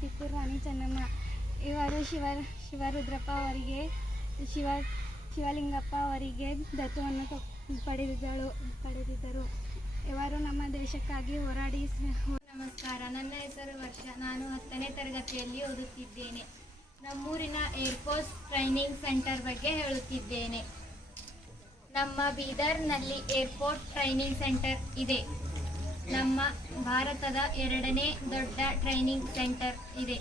ಕಿತ್ತೂರು ರಾಣಿ ಚೆನ್ನಮ್ಮ ಇವರು ಶಿವರುದ್ರಪ್ಪ ಅವರಿಗೆ ಶಿವಲಿಂಗಪ್ಪ ಅವರಿಗೆ ದತ್ತುವನ್ನು ಪಡೆದಿದ್ದರು. ಇವರು ನಮ್ಮ ದೇಶಕ್ಕಾಗಿ ಹೋರಾಡಿ. ನಮಸ್ಕಾರ, ನನ್ನ ಹೆಸರು ವರ್ಷ. ನಾನು 10ನೇ ತರಗತಿಯಲ್ಲಿ ಓದುತ್ತಿದ್ದೇನೆ. ನಮ್ಮೂರಿನ ಏರ್ಫೋರ್ಸ್ ಟ್ರೈನಿಂಗ್ ಸೆಂಟರ್ ಬಗ್ಗೆ ಹೇಳುತ್ತಿದ್ದೇನೆ. ನಮ್ಮ ಬೀದರ್ನಲ್ಲಿ ಏರ್ಫೋರ್ಸ್ ಟ್ರೈನಿಂಗ್ ಸೆಂಟರ್ ಇದೆ. ನಮ್ಮ ಭಾರತದ 2ನೇ ದೊಡ್ಡ ಟ್ರೈನಿಂಗ್ ಸೆಂಟರ್ ಇದೆ.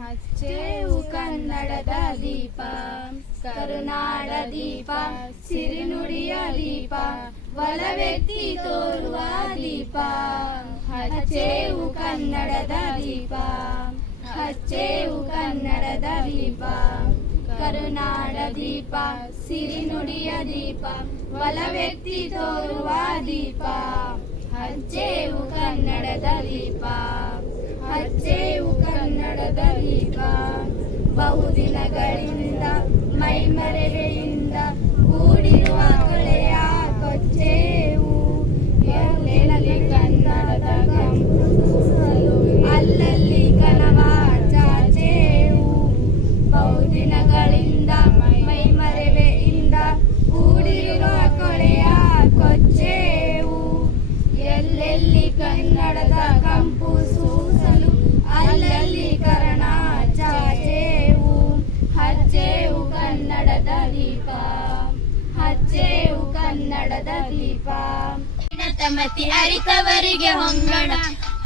ಹಚ್ಚೇವು ಕನ್ನಡದ ದೀಪ, ಕರುನಾಡ ದೀಪ, ಸಿರಿನುಡಿಯ ದೀಪ, ಒಲವೆತ್ತಿ ತೋರುವ ದೀಪ. ಹಚ್ಚೇವು ಕನ್ನಡದ ದೀಪ, ಹಚ್ಚೇವು ಕನ್ನಡದ ದೀಪ, ಕರುನಾಡ ದೀಪ, ಸಿರಿನುಡಿಯ ದೀಪ, ಒಲವೆತ್ತಿ ತೋರುವ ದೀಪ. ಹಚ್ಚೇವು ಕನ್ನಡದ ದೀಪ, ಹಚ್ಚೇವು ಕನ್ನಡದ ದೀಪ. ಬಹುದಿನಗಳಿಂದ ಮೈಮರೆಯಿಂದ ಕೂಡಿರುವ ಕೊಳೆಯ ಕೊಚ್ಚೇವು. ಎಲ್ಲೆಲ್ಲಿ ಕನ್ನಡದ ಕಂಪು ಅಲ್ಲಲ್ಲಿ ಕನವ ಚಾಚೇವು. ಬಹುದಿನಗಳಿಂದ ಮೈಮರೆಯಿಂದ ಕೂಡಿರುವ ಕೊಳೆಯ ಕೊಚ್ಚೇವು. ಎಲ್ಲೆಲ್ಲಿ ಕನ್ನಡದ ಕಂಪು ಸೂಸಲು ಅಲ್ಲಲ್ಲಿ ಕರ್ಣ ಚಾಚೇವು. ಹಚ್ಚೇವು ಕನ್ನಡದ ದೀಪ, ಹಚ್ಚೇವು ಕನ್ನಡದ ದೀಪ. ಮತಿ ಅರಿತವರಿಗೆ ಹೊಂಗಣ,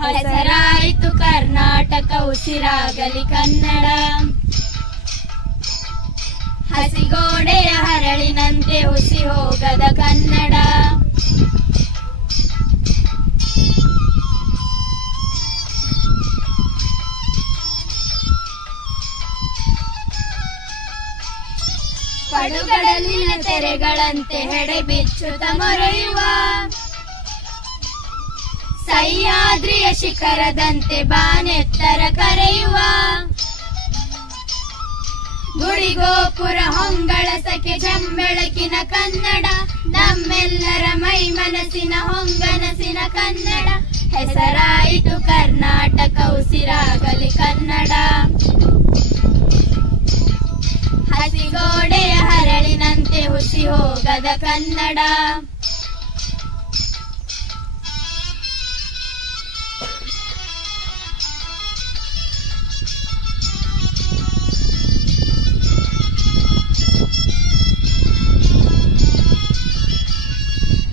ಹೆಸರಾಯಿತು ಕರ್ನಾಟಕ, ಉಸಿರಾಗಲಿ ಕನ್ನಡ. ಹಸಿಗೋಡೆಯ ಹರಳಿನಂತೆ ಹುಸಿ ಹೋಗದ ಕನ್ನಡ. ಪಡುಗಡಲಿನ ತೆರೆಗಳಂತೆ ಹೆಡೆ ಬಿಚ್ಚುತ್ತ ಮೊರೆಯುವ, ಸಹ್ಯಾದ್ರಿಯ ಶಿಖರದಂತೆ ಬಾನೆತ್ತರ ಕರೆಯುವ. ಗುಡಿಗೋಪುರ ಹೊಂಗಳಸಕ್ಕೆ ಜಂಬೆಳಕಿನ ಕನ್ನಡ, ನಮ್ಮೆಲ್ಲರ ಮೈ ಮನಸ್ಸಿನ ಹೊಂಗನಸಿನ ಕನ್ನಡ. ಹೆಸರಾಯಿತು ಕರ್ನಾಟಕ, ಉಸಿರಾಗಲಿ ಕನ್ನಡ. ಹಸಿಗೋಡೆಯ ಹರಳಿನಂತೆ ಹುಸಿ ಹೋಗದ ಕನ್ನಡ.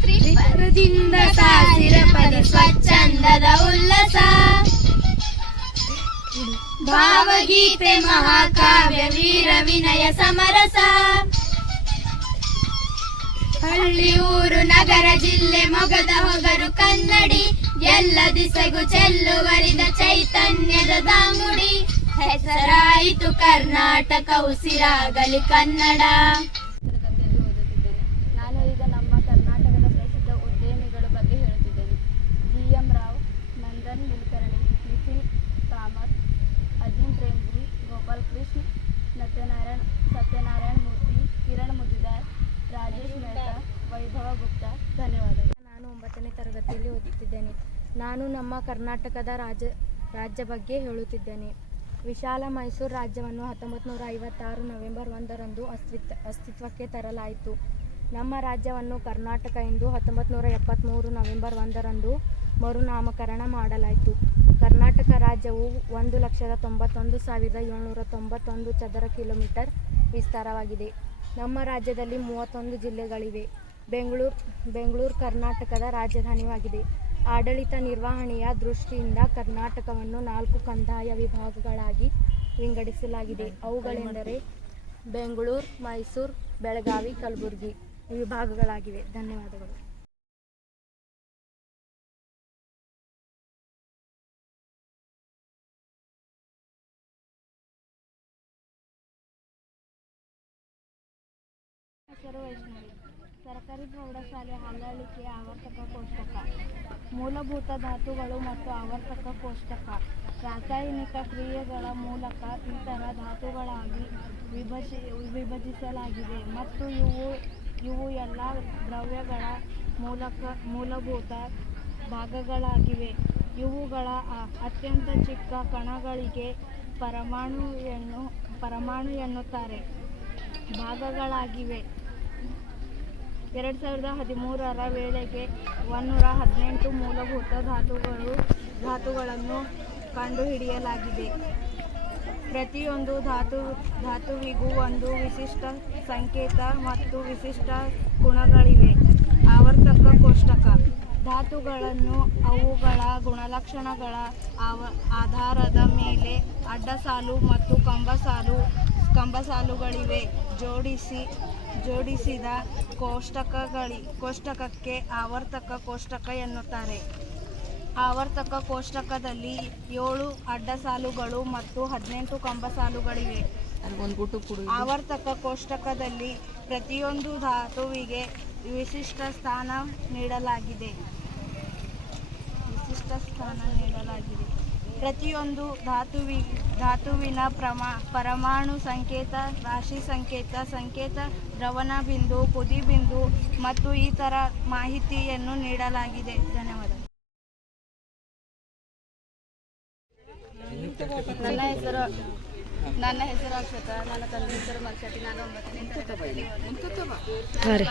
ತ್ರಿಪುರದಿಂದ ಸಾಸಿರಪದಿ ಸ್ವಚ್ಛಂದದ ಉಲ್ಲಸ, ಭಾವಗೀತೆ ಮಹಾಕಾವ್ಯ ವೀರ ವಿನಯ ಸಮರಸ. ಹಳ್ಳಿ ಊರು ನಗರ ಜಿಲ್ಲೆ ಮೊಗದ ಹೊಗರು ಕನ್ನಡಿ, ಎಲ್ಲ ದಿಸೆಗೂ ಚೆಲ್ಲುವರಿದ ಚೈತನ್ಯದ ದಾಂಗುಡಿ. ಹೆಸರಾಯಿತು ಕರ್ನಾಟಕ, ಉಸಿರಾಗಲಿ ಕನ್ನಡ. ನಾನು ಈಗ ನಮ್ಮ ಕರ್ನಾಟಕದ ಪ್ರಸಿದ್ಧ ಉದ್ಯಮಿಗಳ ಬಗ್ಗೆ ಹೇಳುತ್ತಿದ್ದೇನೆ. GM ರಾವ್, ನಂದನ್ ನಿಲ್ಕರ್ಣಿ, ನಿತಿನ್ ಕಾಮತ್, ಅಜಿಂ ಪ್ರೇಮ್ಜಿ, ಗೋಪಾಲ್ ಕೃಷ್ಣ, ಸತ್ಯನಾರಾಯಣ ಮೂರ್ತಿ, ಕಿರಣ್ ಮುಜುದಾರ್, ರಾಜೇಶ್ ಮೆಹ್ತಾ, ವೈಭವ ಗುಪ್ತಾ. ಧನ್ಯವಾದಗಳು. ನಾನು 9ನೇ ತರಗತಿಯಲ್ಲಿ ಓದುತ್ತಿದ್ದೇನೆ. ನಾನು ನಮ್ಮ ಕರ್ನಾಟಕದ ರಾಜ್ಯ ಬಗ್ಗೆ ಹೇಳುತ್ತಿದ್ದೇನೆ. ವಿಶಾಲ ಮೈಸೂರು ರಾಜ್ಯವನ್ನು 1956 ನವೆಂಬರ್ 1ರಂದು ಅಸ್ತಿತ್ವಕ್ಕೆ ತರಲಾಯಿತು. ನಮ್ಮ ರಾಜ್ಯವನ್ನು ಕರ್ನಾಟಕ ಎಂದು 1973 ನವೆಂಬರ್ 1ರಂದು ಮರುನಾಮಕರಣ ಮಾಡಲಾಯಿತು. ಕರ್ನಾಟಕ ರಾಜ್ಯವು 1,91,791 ಚದರ ಕಿಲೋಮೀಟರ್ ವಿಸ್ತಾರವಾಗಿದೆ. ನಮ್ಮ ರಾಜ್ಯದಲ್ಲಿ 31 ಜಿಲ್ಲೆಗಳಿವೆ. ಬೆಂಗಳೂರು ಕರ್ನಾಟಕದ ರಾಜಧಾನಿಯಾಗಿದೆ. ಆಡಳಿತ ನಿರ್ವಹಣೆಯ ದೃಷ್ಟಿಯಿಂದ ಕರ್ನಾಟಕವನ್ನು 4 ಕಂದಾಯ ವಿಭಾಗಗಳಾಗಿ ವಿಂಗಡಿಸಲಾಗಿದೆ. ಅವುಗಳೆಂದರೆ ಬೆಂಗಳೂರು, ಮೈಸೂರು, ಬೆಳಗಾವಿ, ಕಲಬುರಗಿ ವಿಭಾಗಗಳಾಗಿವೆ. ಧನ್ಯವಾದಗಳು. ಹೆಸರು ವೈಷ್ಣವಿ. ಸರ್ಕಾರಿ ಪ್ರೌಢಶಾಲೆ ಹಲ್ಲಳಿಕೆ ಆವರ್ತಕ ಕೋಷ್ಟಕ. ಮೂಲಭೂತ ಧಾತುಗಳು ಮತ್ತು ಆವರ್ತಕ ಕೋಷ್ಟಕ. ರಾಸಾಯನಿಕ ಕ್ರಿಯೆಗಳ ಮೂಲಕ ಇತರ ಧಾತುಗಳಾಗಿ ವಿಭಜಿಸಲಾಗಿದೆ ಮತ್ತು ಇವು ಎಲ್ಲ ದ್ರವ್ಯಗಳ ಮೂಲಭೂತ ಭಾಗಗಳಾಗಿವೆ. ಇವುಗಳ ಅತ್ಯಂತ ಚಿಕ್ಕ ಕಣಗಳಿಗೆ ಪರಮಾಣು ಎನ್ನುತ್ತಾರೆ. ಭಾಗಗಳಾಗಿವೆ. 2013ರ ವೇಳೆಗೆ 118 ಮೂಲಭೂತ ಧಾತುಗಳನ್ನು ಕಂಡುಹಿಡಿಯಲಾಗಿದೆ. ಪ್ರತಿಯೊಂದು ಧಾತುವಿಗೂ ಒಂದು ವಿಶಿಷ್ಟ ಸಂಕೇತ ಮತ್ತು ವಿಶಿಷ್ಟ ಗುಣಗಳಿವೆ. ಆವರ್ತಕ ಕೋಷ್ಟಕ. ಧಾತುಗಳನ್ನು ಅವುಗಳ ಗುಣಲಕ್ಷಣಗಳ ಆಧಾರದ ಮೇಲೆ ಅಡ್ಡಸಾಲು ಮತ್ತು ಕಂಬಸಾಲುಗಳಿವೆ ಜೋಡಿಸಿದ ಕೋಷ್ಟಕಕ್ಕೆ ಆವರ್ತಕ ಕೋಷ್ಟಕ ಎನ್ನುತ್ತಾರೆ. ಆವರ್ತಕ ಕೋಷ್ಟಕದಲ್ಲಿ 7 ಅಡ್ಡಸಾಲುಗಳು ಮತ್ತು 18 ಕಂಬಸಾಲುಗಳಿವೆ. ಆವರ್ತಕ ಕೋಷ್ಟಕದಲ್ಲಿ ಪ್ರತಿಯೊಂದು ಧಾತುವಿಗೆ ವಿಶಿಷ್ಟ ಸ್ಥಾನ ನೀಡಲಾಗಿದೆ. ಪ್ರತಿಯೊಂದು ಧಾತುವಿನ ಪರಮಾಣು ಸಂಕೇತ, ರಾಶಿ ಸಂಕೇತ, ದ್ರವಣ ಬಿಂದು, ಕುದಿ ಬಿಂದು ಮತ್ತು ಇತರ ಮಾಹಿತಿಯನ್ನು ನೀಡಲಾಗಿದೆ. ಧನ್ಯವಾದ. ನನ್ನ ಹೆಸರು ಅಕ್ಷತಾ. ನನ್ನ ತಂದೆ ಹೆಸರು ಮರ್ಷಟಿ. ನಾನು 9ನೇ ತರಗತಿಯಲ್ಲಿ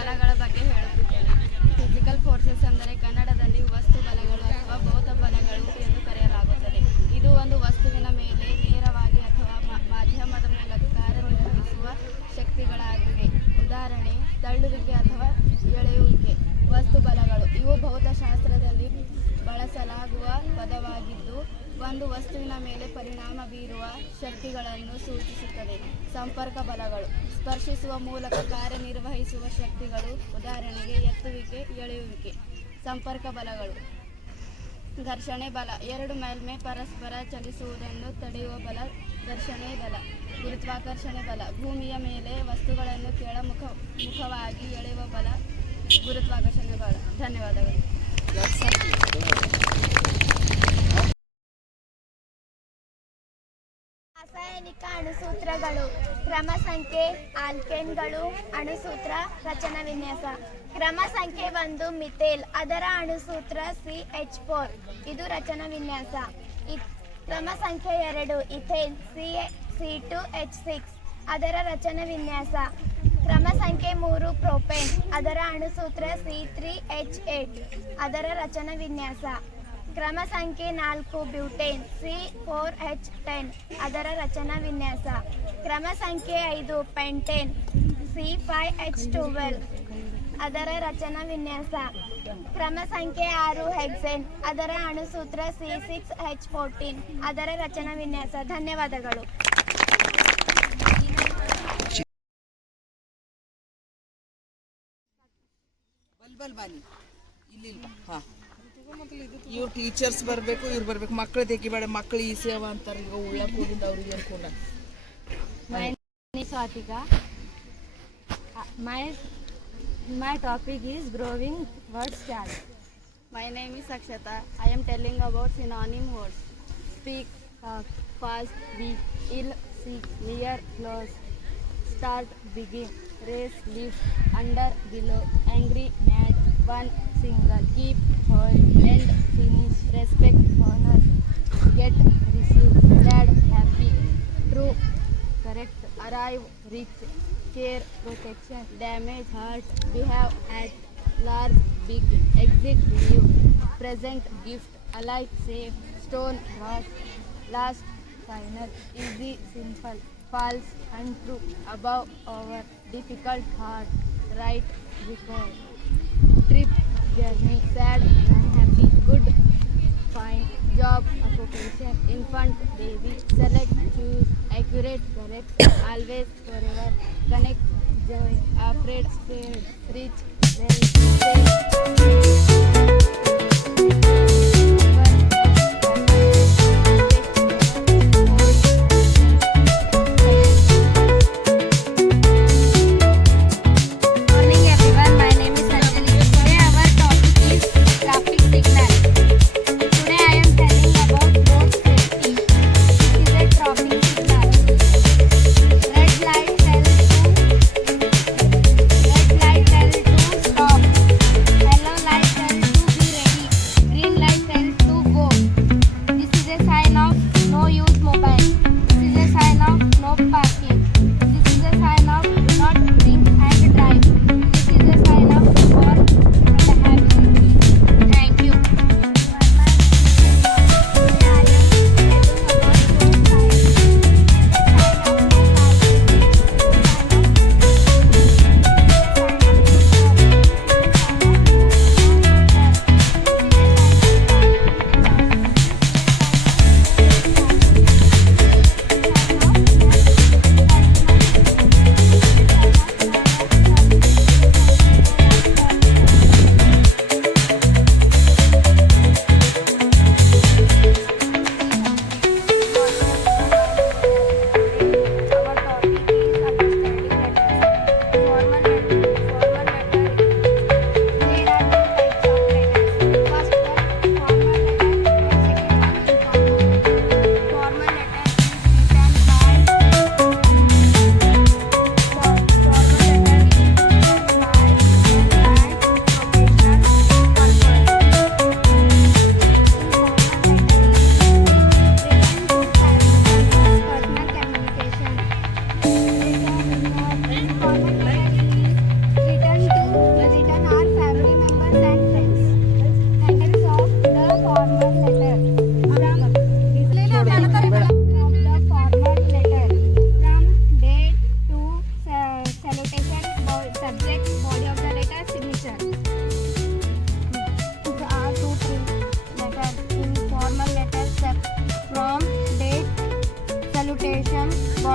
ಬಲಗಳ ಬಗ್ಗೆ ಹೇಳುತ್ತಿದ್ದೇನೆ. ಫಿಸಿಕಲ್ ಫೋರ್ಸಸ್ ಅಂದರೆ ಕನ್ನಡದಲ್ಲಿ ವಸ್ತು ಬಲಗಳು ಅಥವಾ ಭೌತ ಬಲಗಳು ಎಂದು ಕರೆಯಲಾಗುತ್ತದೆ. ಇದು ಒಂದು ವಸ್ತುವಿನ ಮೇಲೆ ನೇರವಾಗಿ ಅಥವಾ ಮಾಧ್ಯಮದ ಮೂಲಕ ಕಾರ್ಯನಿರ್ವಹಿಸುವ ಶಕ್ತಿಗಳಾಗಿವೆ. ಉದಾಹರಣೆ, ತಳ್ಳುವಿಕೆ ಅಥವಾ ಎಳೆಯುವಿಕೆ. ವಸ್ತು ಬಲಗಳು ಇವು ಭೌತಶಾಸ್ತ್ರದಲ್ಲಿ ಬಳಸಲಾಗುವ ಪದವಾಗಿದ್ದು ಒಂದು ವಸ್ತುವಿನ ಮೇಲೆ ಪರಿಣಾಮ ಬೀರುವ ಶಕ್ತಿಗಳನ್ನು ಸೂಚಿಸುತ್ತದೆ. ಸಂಪರ್ಕ ಬಲಗಳು ಸ್ಪರ್ಶಿಸುವ ಮೂಲಕ ಕಾರ್ಯನಿರ್ವಹಿಸುವ ಶಕ್ತಿಗಳು. ಉದಾಹರಣೆಗೆ ಎತ್ತುವಿಕೆ, ಎಳೆಯುವಿಕೆ. ಸಂಪರ್ಕ ಬಲಗಳು. ಘರ್ಷಣೆ ಬಲ 2 ಮೇಲ್ಮೈ ಪರಸ್ಪರ ಚಲಿಸುವುದನ್ನು ತಡೆಯುವ ಬಲ ಘರ್ಷಣೆ ಬಲ. ಗುರುತ್ವಾಕರ್ಷಣೆ ಬಲ ಭೂಮಿಯ ಮೇಲೆ ವಸ್ತುಗಳನ್ನು ಕೆಳಮುಖವಾಗಿ ಎಳೆಯುವ ಬಲ ಗುರುತ್ವಾಕರ್ಷಣೆ ಬಲ. ಧನ್ಯವಾದಗಳು. ರಾಸಾಯನಿಕ ಅಣುಸೂತ್ರಗಳು. ಕ್ರಮ ಸಂಖ್ಯೆ ಆಲ್ಕೇನ್ಗಳು. ಅಣುಸೂತ್ರ ರಚನಾ ವಿನ್ಯಾಸ. ಕ್ರಮ ಸಂಖ್ಯೆ 1 ಮಿಥೇಲ್. ಅದರ ಅಣುಸೂತ್ರ CH4. ಇದು ರಚನಾ ವಿನ್ಯಾಸ. ಕ್ರಮ ಸಂಖ್ಯೆ 2 ಇಥೇನ್. C2H6. ಅದರ ರಚನಾ ವಿನ್ಯಾಸ. ಕ್ರಮ ಸಂಖ್ಯೆ 3 ಪ್ರೋಪೇನ್. ಅದರ ಅಣುಸೂತ್ರ C3H8. ಅದರ ರಚನಾ ವಿನ್ಯಾಸ. ಕ್ರಮ ಸಂಖ್ಯೆ 4 ಬ್ಯೂಟೇನ್. C4H10. ಅದರ ರಚನಾ ವಿನ್ಯಾಸ. ಕ್ರಮ ಸಂಖ್ಯೆ 5 ಪೆಂಟೇನ್. C5H12. ಅದರ ರಚನಾ ವಿನ್ಯಾಸ. ಕ್ರಮ ಸಂಖ್ಯೆ 6 ಹೆಕ್ಸೇನ್. ಅದರ ಅಣುಸೂತ್ರ C6H14. ಅದರ ರಚನಾ ವಿನ್ಯಾಸ. ಧನ್ಯವಾದಗಳು. ಇವ್ರು ಟೀಚರ್ಸ್ ಬರಬೇಕು, ಇವ್ರು ಬರ್ಬೇಕು. ಮಕ್ಕಳು ತೆಗಿಬೇಡ, ಮಕ್ಕಳು ಈ ಸೇವಾ ಅಂತಾರೆ. ಈಗ ಉಳ್ಳಕ್ಕೆ ಹೋಗಿಂದ ಅವ್ರಿಗೆ ಅನ್ಕೊಂಡ. Swatika. My topic is growing words chart. My name is Akshata. I am telling about synonym words. Speak, talk, fast, weak, ill, sick, near, close, start, begin, race, lift, under, below, angry, mad, one, single, keep, hold, end, finish, respect, honor, get, receive, glad, happy, true, correct, arrive, reach, care, protection, damage, hurt, behave, act, large, big, exit, leave, present, gift, alive, safe, stone, rock, last, final, easy, simple, false, untrue, above, over, difficult, hard, right, record, trip, journey, sad, unhappy, good, fine, job, occupation, infant, baby, select, choose, accurate, correct, always, forever, connect, joy, afraid, scared, rich, wealth, safe,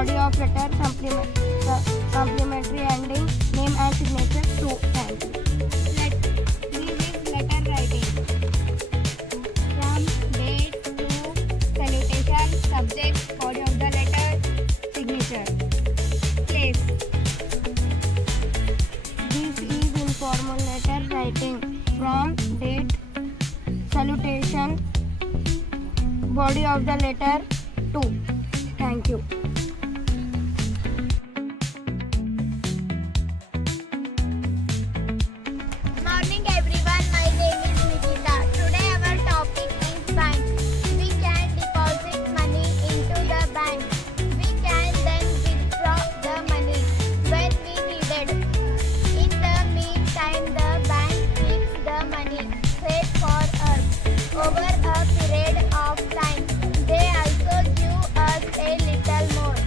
body of letter supplementary ending name and signature to thank you. This is letter writing. From, date, to, salutation, subject, body of the letter, signature. Place. This is informal letter writing. From, date, salutation, body of the letter, to. Thank you. Morning everyone, my name is Nikita. Today our topic is bank. We can deposit money into the bank. We can then withdraw the money when we needed. In the meantime, the bank keeps the money safe for us over a period of time. They also give us a little more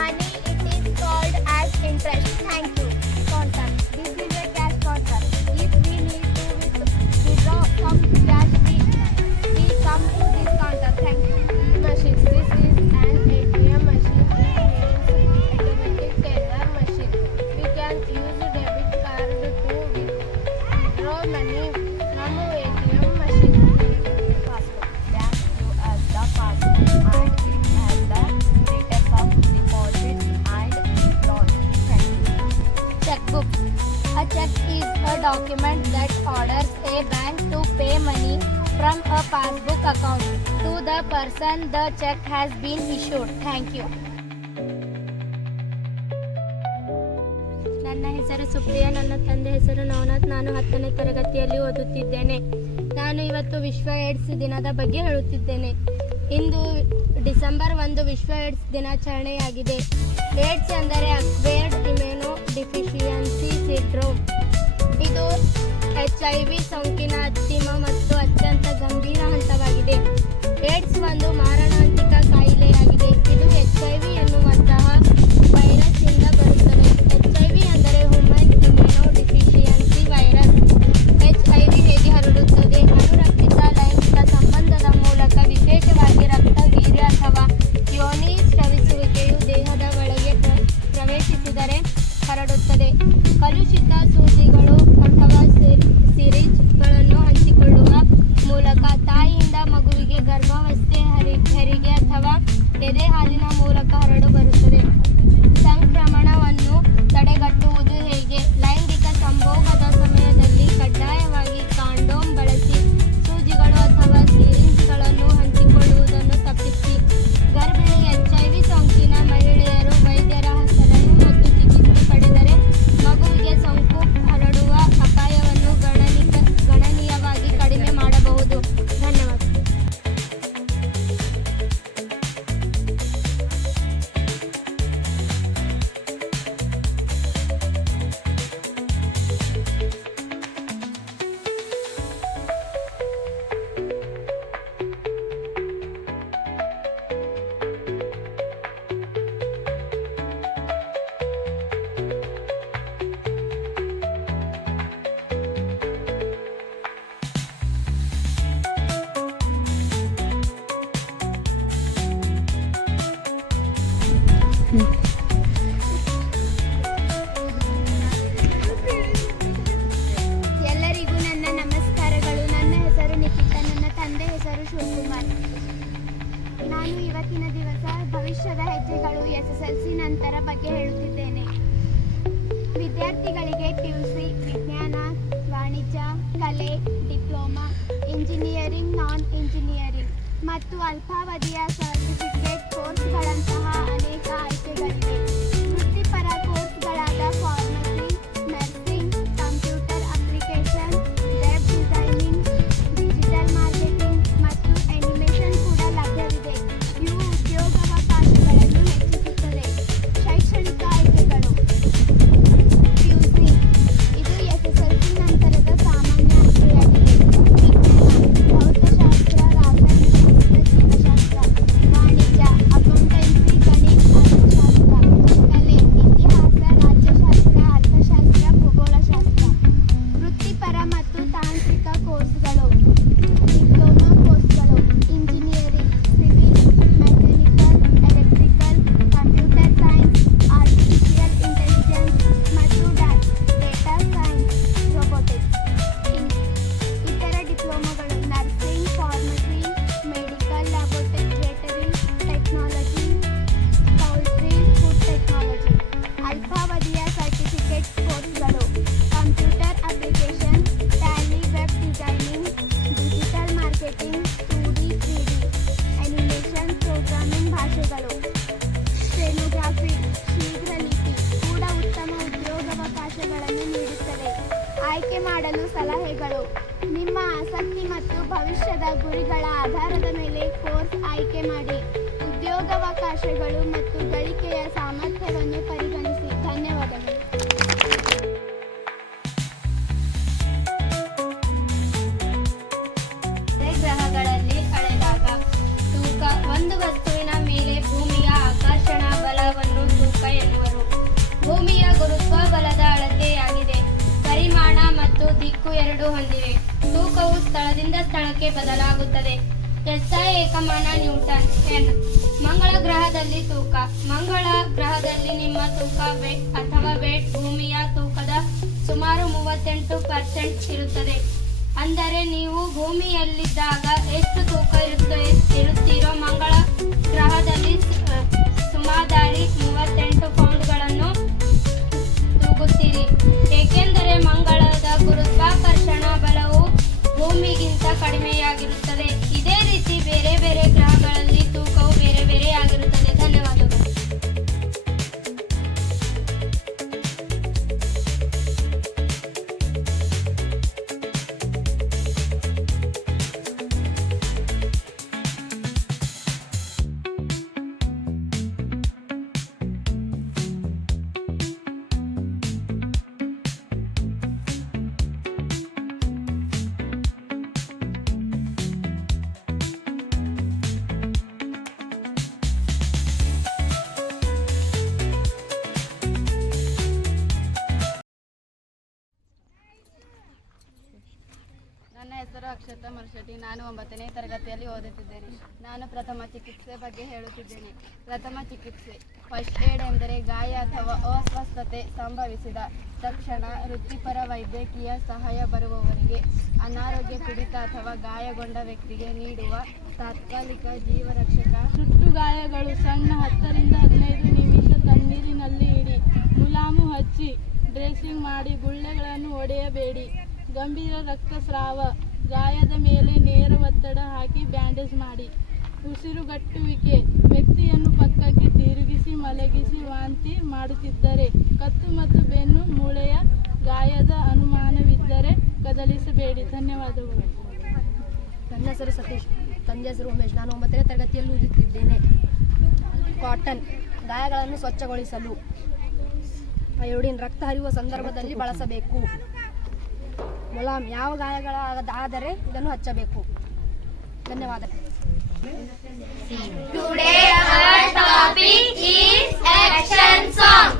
money. It is called as interest. Thank you. Counter. This is a cash counter. If we need to withdraw some cash, we come to this counter. Thank you. Machine. This is an ATM machine. It means automatic teller machine. We can use debit card to withdraw money from ATM machine. Passbook. Bank gives us the passbook and it has the status of deposit and withdrawal. Thank you. Checkbook. A check is a document that orders a bank to pay money from a passbook account to the person the check has been issued. Thank you. ನನ್ನ ಹೆಸರು ಸುಪ್ರಿಯ. ನನ್ನ ತಂದೆ ಹೆಸರು ನವನಾಥ್. ನಾನು 10ನೇ ತರಗತಿಯಲ್ಲಿ ಓದುತ್ತಿದ್ದೇನೆ. ನಾನು ಇವತ್ತು ವಿಶ್ವ ಏಡ್ಸ್ ದಿನದ ಬಗ್ಗೆ ಹೇಳುತ್ತಿದ್ದೇನೆ. ಇಂದು ಡಿಸೆಂಬರ್ 1 ವಿಶ್ವ ಏಡ್ಸ್ ದಿನಾಚರಣೆಯಾಗಿದೆ. ಏಡ್ಸ್ ಎಂದರೆ ಅಕ್ವೈರ್ಡ್ ಇಮ್ಯುನೋ ಡಿಫಿಷಿಯನ್ಸಿ ಸಿಂಡ್ರೋಮ್. ಇದು HIV ಸೋಂಕಿನ ಅಂತಿಮ ಮತ್ತು ಅತ್ಯಂತ ಗಂಭೀರ ಹಂತವಾಗಿದೆ. ಏಡ್ಸ್ ಒಂದು ಮಾರಣಾಂತಿಕ ಕಾಯಿಲೆಯಾಗಿದೆ. ಇದು HIV ಎನ್ನುವಂತಹ ವೈರಸ್ ಇಂದ ಬರುತ್ತದೆ. HIV ಅಂದರೆ human immuno deficiency virus. HIV ಹೇಗೆ ಹರಡುತ್ತದೆ? ಅನುರಕ್ಷಿತ ಲೈಂಗಿಕ ಸಂಬಂಧದ ಮೂಲಕ, ವಿಶೇಷವಾಗಿ ರಕ್ತ, ವೀರ್ಯ ಅಥವಾ ಯೋನಿ ಸ್ರವಿಸುವಿಕೆಯು ದೇಹದ ಒಳಗೆ ಪ್ರವೇಶಿಸಿದರೆ ಹರಡುತ್ತದೆ. ಕಲುಷಿತ ಸೂಜಿಗಳು ಅಥವಾ ಸಿರಿಂಜ್ಗಳನ್ನು ಹಂಚಿಕೊಳ್ಳುವ ಮೂಲಕ ತಾಯಿಯಿಂದ ಮಗುವಿಗೆ ಗರ್ಭಾವಸ್ಥೆ, ಹೆರಿಗೆ ಅಥವಾ ಎದೆ ಹಾಲಿನ ಮೂಲಕ ಹರಡುಬರುತ್ತದೆ. ಸಂಕ್ರಮಣವನ್ನು ತಡೆಗಟ್ಟುವುದು ಹೇಗೆ? ಲೈಂಗಿಕ ಸಂಭೋಗದ ಸಮಯದಲ್ಲಿ ಕಡ್ಡಾಯವಾಗಿ ಕಾಂಡೋಮ್ ಬಳಸಿ. ಸೂಜಿಗಳು ಅಥವಾ ಸಿರಿಂಜ್ಗಳನ್ನು ಹಂಚಿಕೊಳ್ಳುವುದನ್ನು ತಪ್ಪಿಸಿ. ಗರ್ಭಿಣಿ HIV ಸೋಂಕಿನ ಮಹಿಳೆಯರು ವೈದ್ಯರ ಸಲಹೆ ಮತ್ತು ಚಿಕಿತ್ಸೆ ಪಡೆದರೆ ಮಗುವಿಗೆ ಸೋಂಕು ಹರಡುವ ಅಪಾಯವನ್ನು ಗಣನೀಯವಾಗಿ ಕಡಿಮೆ ಮಾಡಬಹುದು. ಧನ್ಯವಾದ. ಎಲ್ಲರಿಗೂ ನನ್ನ ನಮಸ್ಕಾರಗಳು. ನನ್ನ ಹೆಸರು ನಿಖಿತಾ. ನನ್ನ ತಂದೆ ಹೆಸರು ಶಿವಕುಮಾರ್. ನಾನು ಇವತ್ತಿನ ದಿವಸ ಭವಿಷ್ಯದ ಹೆಜ್ಜೆಗಳು SSLC ನಂತರ ಬಗ್ಗೆ ಹೇಳುತ್ತಿದ್ದೇನೆ. ವಿದ್ಯಾರ್ಥಿಗಳಿಗೆ PUC ವಿಜ್ಞಾನ, ವಾಣಿಜ್ಯ, ಕಲೆ, ಡಿಪ್ಲೊಮಾ, ಇಂಜಿನಿಯರಿಂಗ್, ನಾನ್ ಇಂಜಿನಿಯರಿಂಗ್ ಮತ್ತು ಅಲ್ಪಾವಧಿಯ ಸರ್ಟಿಫಿಕೇಟ್ ಕೋರ್ಸ್ಗಳಂತಹ ಅನೇಕ ಆಯ್ಕೆಗಳಿವೆ. ವೃತ್ತಿಪರ ಕೋರ್ಸ್ಗಳಾದ pharmacy, nursing, computer application, web designing, digital marketing ಮತ್ತು ಅನಿಮೇಷನ್ ಕೂಡ ಲಭ್ಯವಿದೆ. ಇವು ಉದ್ಯೋಗಾವಕಾಶಗಳನ್ನು ಹೆಚ್ಚಿಸುತ್ತದೆ. ಶೈಕ್ಷಣಿಕ ಆಯ್ಕೆಗಳು: PUC ಇದು SSLC ನಂತರದ ಸಾಮಾನ್ಯ ಆಯ್ಕೆಯಾಗಿದೆ. ವಿಜ್ಞಾನ, ಭೌತಶಾಸ್ತ್ರ, ರಾಸಾಯನಶಾಸ್ತ್ರ, ಜೀವಶಾಸ್ತ್ರ. ವಾಣಿಜ್ಯ ಅವಕಾಶಗಳು ಮತ್ತು ಗಳಿಕೆಯ ಸಾಮರ್ಥ್ಯವನ್ನು ಪರಿಗಣಿಸಿ. ಧನ್ಯವಾದಗಳು. ಗ್ರಹಗಳಲ್ಲಿ ಅಳೆದಾಗ ತೂಕ. ಒಂದು ವಸ್ತುವಿನ ಮೇಲೆ ಭೂಮಿಯ ಆಕರ್ಷಣಾ ಬಲವನ್ನು ತೂಕ ಎನ್ನುವರು. ಭೂಮಿಯ ಗುರುತ್ವ ಬಲದ ಅಳತೆಯಾಗಿದೆ. ಪರಿಮಾಣ ಮತ್ತು ದಿಕ್ಕು ಎರಡೂ ಹೊಂದಿವೆ. ತೂಕವು ಸ್ಥಳದಿಂದ ಸ್ಥಳಕ್ಕೆ ಬದಲಾಗುತ್ತದೆ. SI ಏಕಮಾನ ನ್ಯೂಟನ್. ಎನ್. ಮಂಗಳ ಗ್ರಹದಲ್ಲಿ ತೂಕ. ಮಂಗಳ ಗ್ರಹದಲ್ಲಿ ನಿಮ್ಮ ತೂಕ ಅಥವಾ ವೇಟ್ ಭೂಮಿಯ ತೂಕದ ಸುಮಾರು 38% ಇರುತ್ತದೆ. ಅಂದರೆ ನೀವು ಭೂಮಿಯಲ್ಲಿದ್ದಾಗ ಎಷ್ಟು ತೂಕ ಇರುತ್ತೀರೋ ಮಂಗಳ ಗ್ರಹದಲ್ಲಿ ಸುಮಾರು 38 ಪೌಂಡ್ಗಳನ್ನು ತೂಗುತ್ತೀರಿ. ಏಕೆಂದರೆ ಮಂಗಳದ ಗುರುತ್ವಾಕರ್ಷಣಾ ಬಲವು ಭೂಮಿಗಿಂತ ಕಡಿಮೆಯಾಗಿರುತ್ತದೆ. ಇದೇ ರೀತಿ ಬೇರೆ ಬೇರೆ ಗ್ರಹಗಳಲ್ಲಿ ತೂಕವು ಬೇರೆ ಬೇರೆಯಾಗಿರುತ್ತದೆ. ಧನ್ಯವಾದಗಳು. ನನ್ನ ಹೆಸರು ಅಕ್ಷತಾ ಮರ್ಶೆಟ್ಟಿ. ನಾನು 9ನೇ ತರಗತಿಯಲ್ಲಿ ಓದುತ್ತಿದ್ದೇನೆ. ನಾನು ಪ್ರಥಮ ಚಿಕಿತ್ಸೆ ಬಗ್ಗೆ ಹೇಳುತ್ತಿದ್ದೇನೆ. ಪ್ರಥಮ ಚಿಕಿತ್ಸೆ ಫಸ್ಟ್ ಏಡ್ ಎಂದರೆ ಗಾಯ ಅಥವಾ ಅಸ್ವಸ್ಥತೆ ಸಂಭವಿಸಿದ ತಕ್ಷಣ ವೃತ್ತಿಪರ ವೈದ್ಯಕೀಯ ಸಹಾಯ ಬರುವವರೆಗೆ ಅನಾರೋಗ್ಯ ಪೀಡಿತ ಅಥವಾ ಗಾಯಗೊಂಡ ವ್ಯಕ್ತಿಗೆ ನೀಡುವ ತಾತ್ಕಾಲಿಕ ಜೀವರಕ್ಷಕ. ಸುಟ್ಟು ಗಾಯಗಳು ಸಣ್ಣ 10 ರಿಂದ 15 ನಿಮಿಷ ತಣ್ಣೀರಿನಲ್ಲಿ ಇಡಿ. ಮುಲಾಮು ಹಚ್ಚಿ ಡ್ರೆಸ್ಸಿಂಗ್ ಮಾಡಿ. ಗುಳ್ಳೆಗಳನ್ನು ಒಡೆಯಬೇಡಿ. ಗಂಭೀರ ರಕ್ತಸ್ರಾವ ಗಾಯದ ಮೇಲೆ ನೇರ ಒತ್ತಡ ಹಾಕಿ ಬ್ಯಾಂಡೇಜ್ ಮಾಡಿ. ಉಸಿರುಗಟ್ಟುವಿಕೆ ವ್ಯಕ್ತಿಯನ್ನು ಪಕ್ಕಕ್ಕೆ ತಿರುಗಿಸಿ ಮಲಗಿಸಿ ವಾಂತಿ ಮಾಡುತ್ತಿದ್ದರೆ ಕತ್ತು ಮತ್ತು ಬೆನ್ನು ಮೂಳೆಯ ಗಾಯದ ಅನುಮಾನವಿದ್ದರೆ ಕದಲಿಸಬೇಡಿ. ಧನ್ಯವಾದಗಳು. ನನ್ನ ಹೆಸರು ಸತೀಶ್. ತಂದೆ ಹೆಸರು ಉಮೇಶ್. ನಾನು 9ನೇ ತರಗತಿಯಲ್ಲಿ ಓದುತ್ತಿದ್ದೇನೆ. ಕಾಟನ್ ಗಾಯಗಳನ್ನು ಸ್ವಚ್ಛಗೊಳಿಸಲು. ಅಯೋಡಿನ್ ರಕ್ತ ಹರಿಯುವ ಸಂದರ್ಭದಲ್ಲಿ ಬಳಸಬೇಕು. ಮುಲಾಮ್ ಯಾವ ಗಾಯಗಳಾದರೆ ಇದನ್ನು ಹಚ್ಚಬೇಕು. ಧನ್ಯವಾದಗಳು. Today our topic is action song.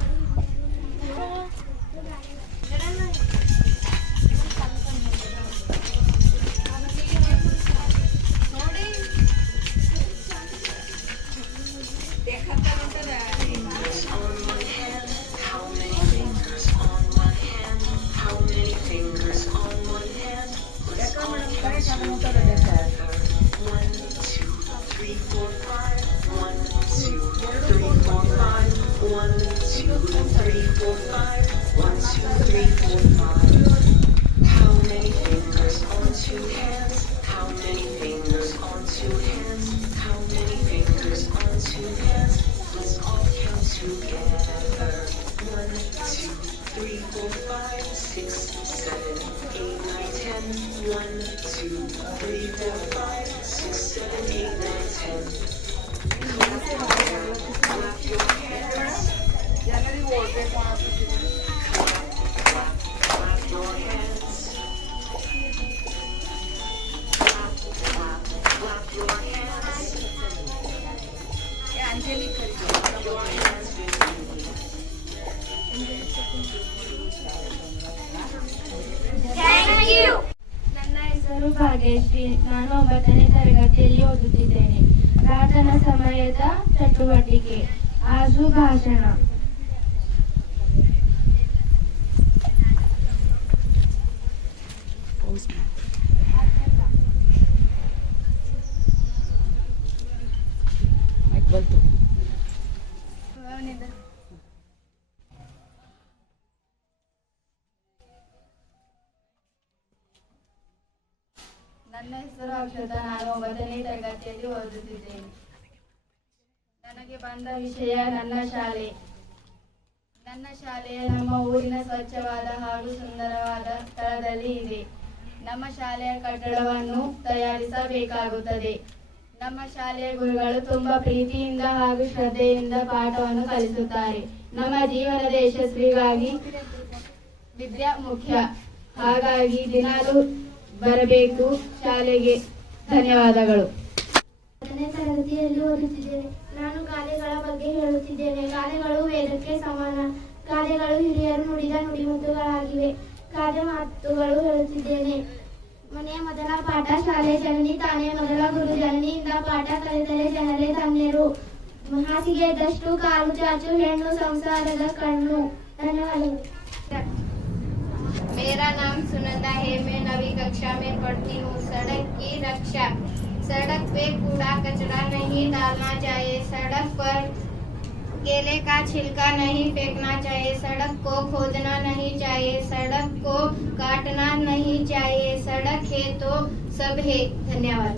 ನನ್ನ ಹೆಸರು ಭಾಗ್ಯಶ್ರೀ. ನಾನು 9ನೇ ತರಗತಿಯಲ್ಲಿ ಓದುತ್ತಿದ್ದೇನೆ. ಪ್ರಾರ್ಥನಾ ಸಮಯದ ಚಟುವಟಿಕೆ ಆಜು ಭಾಷಣ. ನನ್ನ ಹೆಸರು ಅಕ್ಷತಾ. ನಾನು 9ನೇ ತರಗತಿಯಲ್ಲಿ ಓದುತ್ತಿದ್ದೇನೆ. ನನಗೆ ಬಂದ ವಿಷಯ ನನ್ನ ಶಾಲೆ. ನನ್ನ ಶಾಲೆಯ ನಮ್ಮ ಊರಿನ ಸ್ವಚ್ಛವಾದ ಹಾಗೂ ಸುಂದರವಾದ ಸ್ಥಳದಲ್ಲಿ ಇದೆ. ನಮ್ಮ ಶಾಲೆಯ ಕಟ್ಟಡವನ್ನು ತಯಾರಿಸಬೇಕಾಗುತ್ತದೆ. ನಮ್ಮ ಶಾಲೆಯ ಗುರುಗಳು ತುಂಬಾ ಪ್ರೀತಿಯಿಂದ ಹಾಗೂ ಶ್ರದ್ಧೆಯಿಂದ ಪಾಠವನ್ನು ಕಲಿಸುತ್ತಾರೆ. ನಮ್ಮ ಜೀವನದ ಯಶಸ್ವಿಗಾಗಿ ವಿದ್ಯೆ ಮುಖ್ಯ. ಹಾಗಾಗಿ ದಿನಾಲೂ ಬರಬೇಕು ಶಾಲೆಗೆ. ಧನ್ಯವಾದಗಳು. 10ನೇ ತರಗತಿಯಲ್ಲಿ ಓದುತ್ತಿದ್ದೇನೆ. ನಾನು ಗಾದೆಗಳ ಬಗ್ಗೆ ಹೇಳುತ್ತಿದ್ದೇನೆ. ಗಾದೆಗಳು ವೇದಕ್ಕೆ ಸಮಾನ. ಗಾದೆಗಳು ಹಿರಿಯರು ನುಡಿದ ನುಡಿಮುತ್ತುಗಳಾಗಿವೆ. ಗಾದೆ ಮಾತುಗಳು ಹೇಳುತ್ತಿದ್ದೇನೆ. ಮನೆಯ ಮೊದಲ ಪಾಠ ಶಾಲೆ ಜನನಿ ತಾನೇ ಮೊದಲ ಗುರು. ಜನನಿಯಿಂದ ಪಾಠ ಕಲಿತರೆ ಜನರೇ ಧನ್ಯರು. ಹಾಸಿಗೆ ಇದ್ದಷ್ಟು ಕಾಲು ಚಾಚು ಹೆಣ್ಣು ಸಂಸಾರದ ಕಣ್ಣು. ಧನ್ಯವಾದಗಳು. मेरा नाम सुनंदा है. मैं 9वीं कक्षा में पढ़ती हूँ. सड़क की रक्षा. सड़क पे कूड़ा कचरा नहीं डालना चाहिए. सड़क पर केले का छिलका नहीं फेंकना चाहिए. सड़क को खोदना नहीं चाहिए. सड़क को काटना नहीं चाहिए. सड़क है तो सब है. धन्यवाद.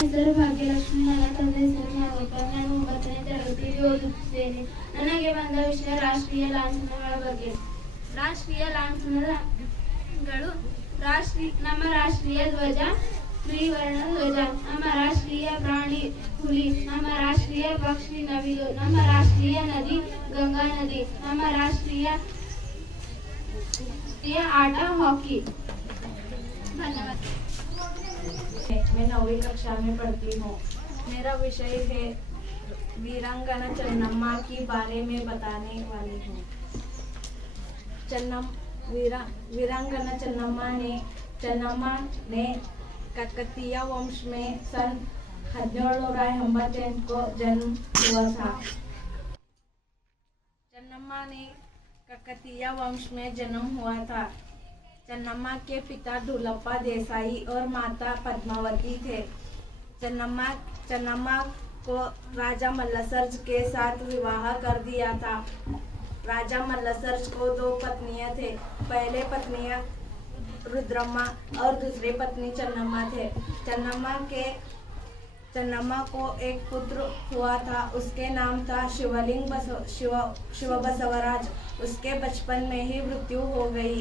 ಹೆಸರು ಭಾಗ್ಯಲಕ್ಷ್ಮಿ. ನನ್ನ ತಂದೆ ಹೆಸರು ನಾಗಪ್ಪ. ನಾನು 9ನೇ ತರಗತಿಯಲ್ಲಿ ಓದುತ್ತಿದ್ದೇನೆ. ನನಗೆ ಬಂದ ವಿಷಯ ರಾಷ್ಟ್ರೀಯ ಲಾಂಛನಗಳ ಬಗ್ಗೆ. ರಾಷ್ಟ್ರೀಯ ಲಾಂಛನಗಳು ನಮ್ಮ ರಾಷ್ಟ್ರೀಯ ಧ್ವಜ ತ್ರಿವರ್ಣ ಧ್ವಜ. ನಮ್ಮ ರಾಷ್ಟ್ರೀಯ ಪ್ರಾಣಿ ಹುಲಿ. ನಮ್ಮ ರಾಷ್ಟ್ರೀಯ ಪಕ್ಷಿ ನವಿಲು. ನಮ್ಮ ರಾಷ್ಟ್ರೀಯ ನದಿ ಗಂಗಾ ನದಿ. ನಮ್ಮ ರಾಷ್ಟ್ರೀಯ ಆಟ हॉकी. धन्यवाद. मैं 9वीं कक्षा में पढ़ती हूँ. मेरा विषय है वीरांगना चन्नम्मा के बारे में बताने वाली हूँ. वीरांगना चन्नम्मा ने काकतीय वंश में सन 1788 को जन्म हुआ था. चन्नम्मा ने काकतीय वंश में जन्म हुआ था. चन्नम्मा के पिता ढोलप्पा देसाई और माता पद्मावती थे. चन्नम्मा को राजा मल्लसर्ज के साथ विवाह कर दिया था. राजा मल्लसर्ज को 2 पत्नियां थे. पहले पत्नियां रुद्रम्मा और दूसरी पत्नी चन्नम्मा थे. चन्नम्मा को एक पुत्र हुआ था. उसके नाम था शिव बसवराज. उसके बचपन में ही मृत्यु हो गई.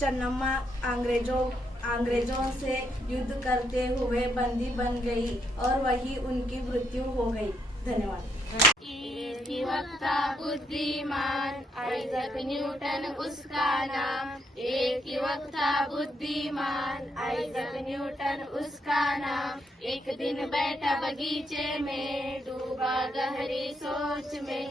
चन्नम्मा अंग्रेजों से युद्ध करते हुए बंदी बन गई और वही उनकी मृत्यु हो गई. धन्यवाद. वक्त बुद्धिमान आइजक न्यूटन उसका नाम. एक युवक था बुद्धिमान आइजक न्यूटन उसका नाम. एक दिन बैठा बगीचे में डूबा गहरी सोच में.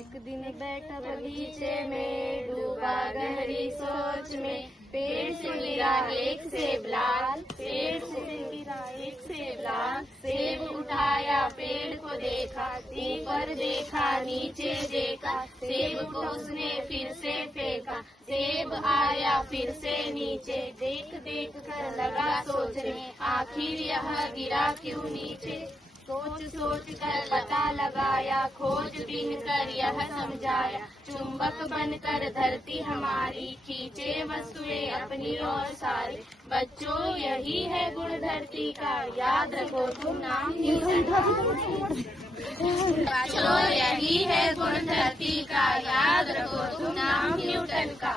एक दिन बैठा बगीचे में डूबा गहरी सोच में. पेड़ से गिरा एक सेब लाल. पेड़ से गिरा एक सेब लाल. सेब उठाया पेड़ को देखा. ऊपर देखा नीचे देखा. सेब को उसने फिर से फेंका. सेब आया फिर से नीचे. देख देख कर लगा सोचने आखिर यह गिरा क्यों नीचे. सोच सोच कर पता लगाया. खोजबीन कर यह समझाया. चुंबक बनकर धरती हमारी खींचे वस्तुएं अपनी ओर सारी. बच्चों यही है गुण धरती का. याद रखो तुम नाम न्यूटन का. बच्चों यही है गुण धरती का. याद रखो तुम नाम न्यूटन का.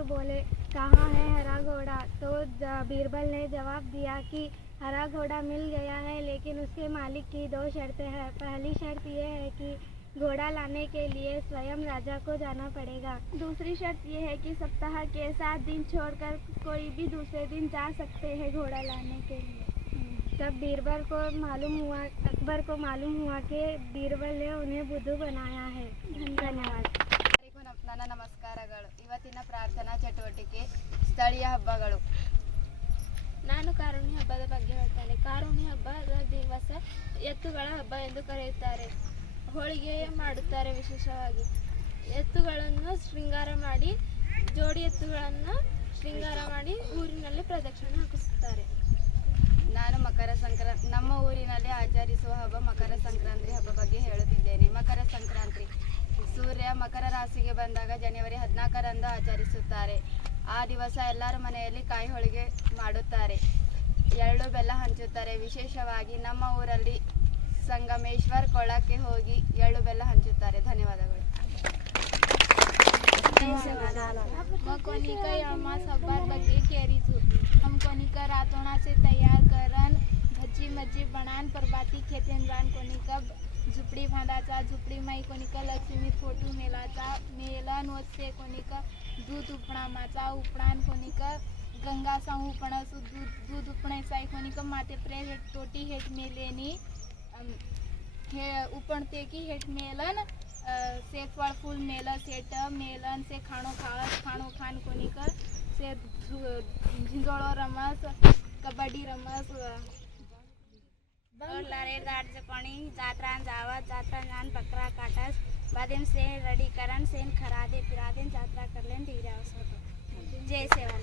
चोर बोले, कहाँ है हरा घोड़ा? तो बीरबल ने जवाब दिया कि हरा घोड़ा मिल गया है, लेकिन उसके मालिक की 2 शर्तें हैं। पहली शर्त यह है कि घोड़ा लाने के लिए स्वयं राजा को जाना पड़ेगा। दूसरी शर्त यह है कि सप्ताह के 7 दिन छोड़कर कोई भी दूसरे दिन जा सकते हैं घोड़ा लाने के लिए। तब अकबर को मालूम हुआ कि बीरबल ने उन्हें बुद्धू बनाया है। धन्यवाद। ಎಲ್ಲರಿಗೂ ನನ್ನ ನಮಸ್ಕಾರಗಳು. ಇವತ್ತಿನ ಪ್ರಾರ್ಥನಾ ಚಟುವಟಿಕೆ ಸ್ಥಳೀಯ ಹಬ್ಬಗಳು. ನಾನು ಕಾರುಣಿ ಹಬ್ಬದ ಬಗ್ಗೆ ಹೇಳ್ತೇನೆ. ಕಾರುಣಿ ಹಬ್ಬದ ದಿವಸ ಎತ್ತುಗಳ ಹಬ್ಬ ಎಂದು ಕರೆಯುತ್ತಾರೆ. ಹೋಳಿಗೆ ಮಾಡುತ್ತಾರೆ. ವಿಶೇಷವಾಗಿ ಎತ್ತುಗಳನ್ನು ಶೃಂಗಾರ ಮಾಡಿ, ಜೋಡಿ ಎತ್ತುಗಳನ್ನು ಶೃಂಗಾರ ಮಾಡಿ ಊರಿನಲ್ಲಿ ಪ್ರದಕ್ಷಿಣೆ ಹಾಕಿಸುತ್ತಾರೆ. ನಾನು ನಮ್ಮ ಊರಿನಲ್ಲಿ ಆಚರಿಸುವ ಹಬ್ಬ ಮಕರ ಸಂಕ್ರಾಂತಿ ಹಬ್ಬ ಬಗ್ಗೆ ಹೇಳುತ್ತಿದ್ದೇನೆ. ಮಕರ ಸಂಕ್ರಾಂತಿ ಸೂರ್ಯ ಮಕರ ರಾಶಿಗೆ ಬಂದಾಗ ಜನವರಿ 14ರಂದು ಆಚರಿಸುತ್ತಾರೆ. ಆ ದಿವಸ ಎಲ್ಲರ ಮನೆಯಲ್ಲಿ ಕಾಯಿ ಹೋಳಿಗೆ ಮಾಡುತ್ತಾರೆ, ಎಳ್ಳು ಬೆಲ್ಲ ಹಂಚುತ್ತಾರೆ. ವಿಶೇಷವಾಗಿ ನಮ್ಮ ಊರಲ್ಲಿ ಸಂಗಮೇಶ್ವರ್ ಕೊಳಕ್ಕೆ ಹೋಗಿ ಎಳ್ಳು ಬೆಲ್ಲ ಹಂಚುತ್ತಾರೆ. ಧನ್ಯವಾದಗಳು. मकोनिका या मास हब्बार बगे केरीसु हम कोनिका रातोणा से तैयार करन भज्जी मज्जी बनान परबाती खेतेन बान कोनिका झुपडी बांधाचा झुपडी माई कोनिका लक्ष्मी फोटो मेलाचा मेलन वस्ते कोनिका दूध उपणामाचा उपणान कोनिका गंगा सांग उपणासु दूध उपणायचा कोनिका माते प्रे हेट तोटी हेट मेलेनी हे उपणते की हेट मेलन से फल फूल मेला सेट मेलन से खाणो खान कोनिकर से झिंजोळो रमस कबड्डी रमस लारे गाड जकोणी जात्रान जावत जात्रा जान बकरा काटस बादेम से रेडी करन सेन खरादे पिरादेन जात्रा करलेन ತೀರಾವಸ ಜೈ ಸೇವಲ.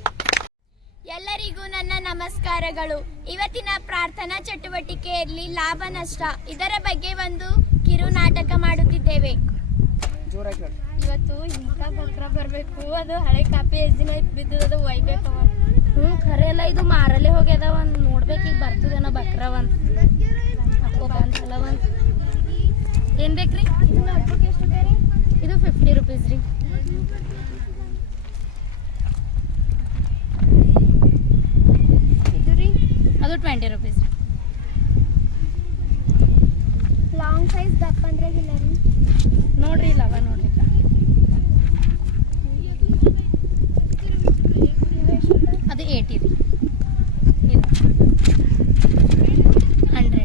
ಎಲ್ಲರಿಗೂ ನನ್ನ ನಮಸ್ಕಾರಗಳು. ಇವತ್ತಿನ ಪ್ರಾರ್ಥನಾ ಚಟುವಟಿಕೆಯಲ್ಲಿ ಲಾಭ ನಷ್ಟ ಇದರ ಬಗ್ಗೆ ಒಂದು ಕಿರು ನಾಟಕ ಮಾಡುತ್ತಿದ್ದೇವೆ. ಇವತ್ತು ಇಂಥ ಬಕ್ರ ಬರಬೇಕು, ಅದು ಹಳೆ ಕಾಪಿ ಎಷ್ಟು ದಿನ ಐತೆ ಬಿದ್ದದ, ಅದು ಒಯ್ಬೇಕವ. ಖರೆ ಎಲ್ಲ ಇದು ಮಾರಲ್ಲೇ ಹೋಗ್ಯದ. ಒಂದು ನೋಡ್ಬೇಕು, ಈಗ ಬರ್ತದೇನೋ ಬಕ್ರ ಒಂದು ಹಾಕೋ ಬಂತಲ್ಲ. ಒಂದು ಏನು ಬೇಕ್ರಿ? ಇದು 50 ರೂಪೀಸ್ ರೀ. ಇದು ರೀ ಅದು 20 ರೂಪೀಸ್ ರೀ. ಲಾಂಗ್ ಸೈಜ್ ದಪ್ಪ ಅಂದ್ರೆ ಇಲ್ಲ ರೀ. ನೋಡ್ರಿ ಇಲ್ಲವ ನೋಡ್ರಿ. ಅದು 80 ರೀ. ಇದು 100.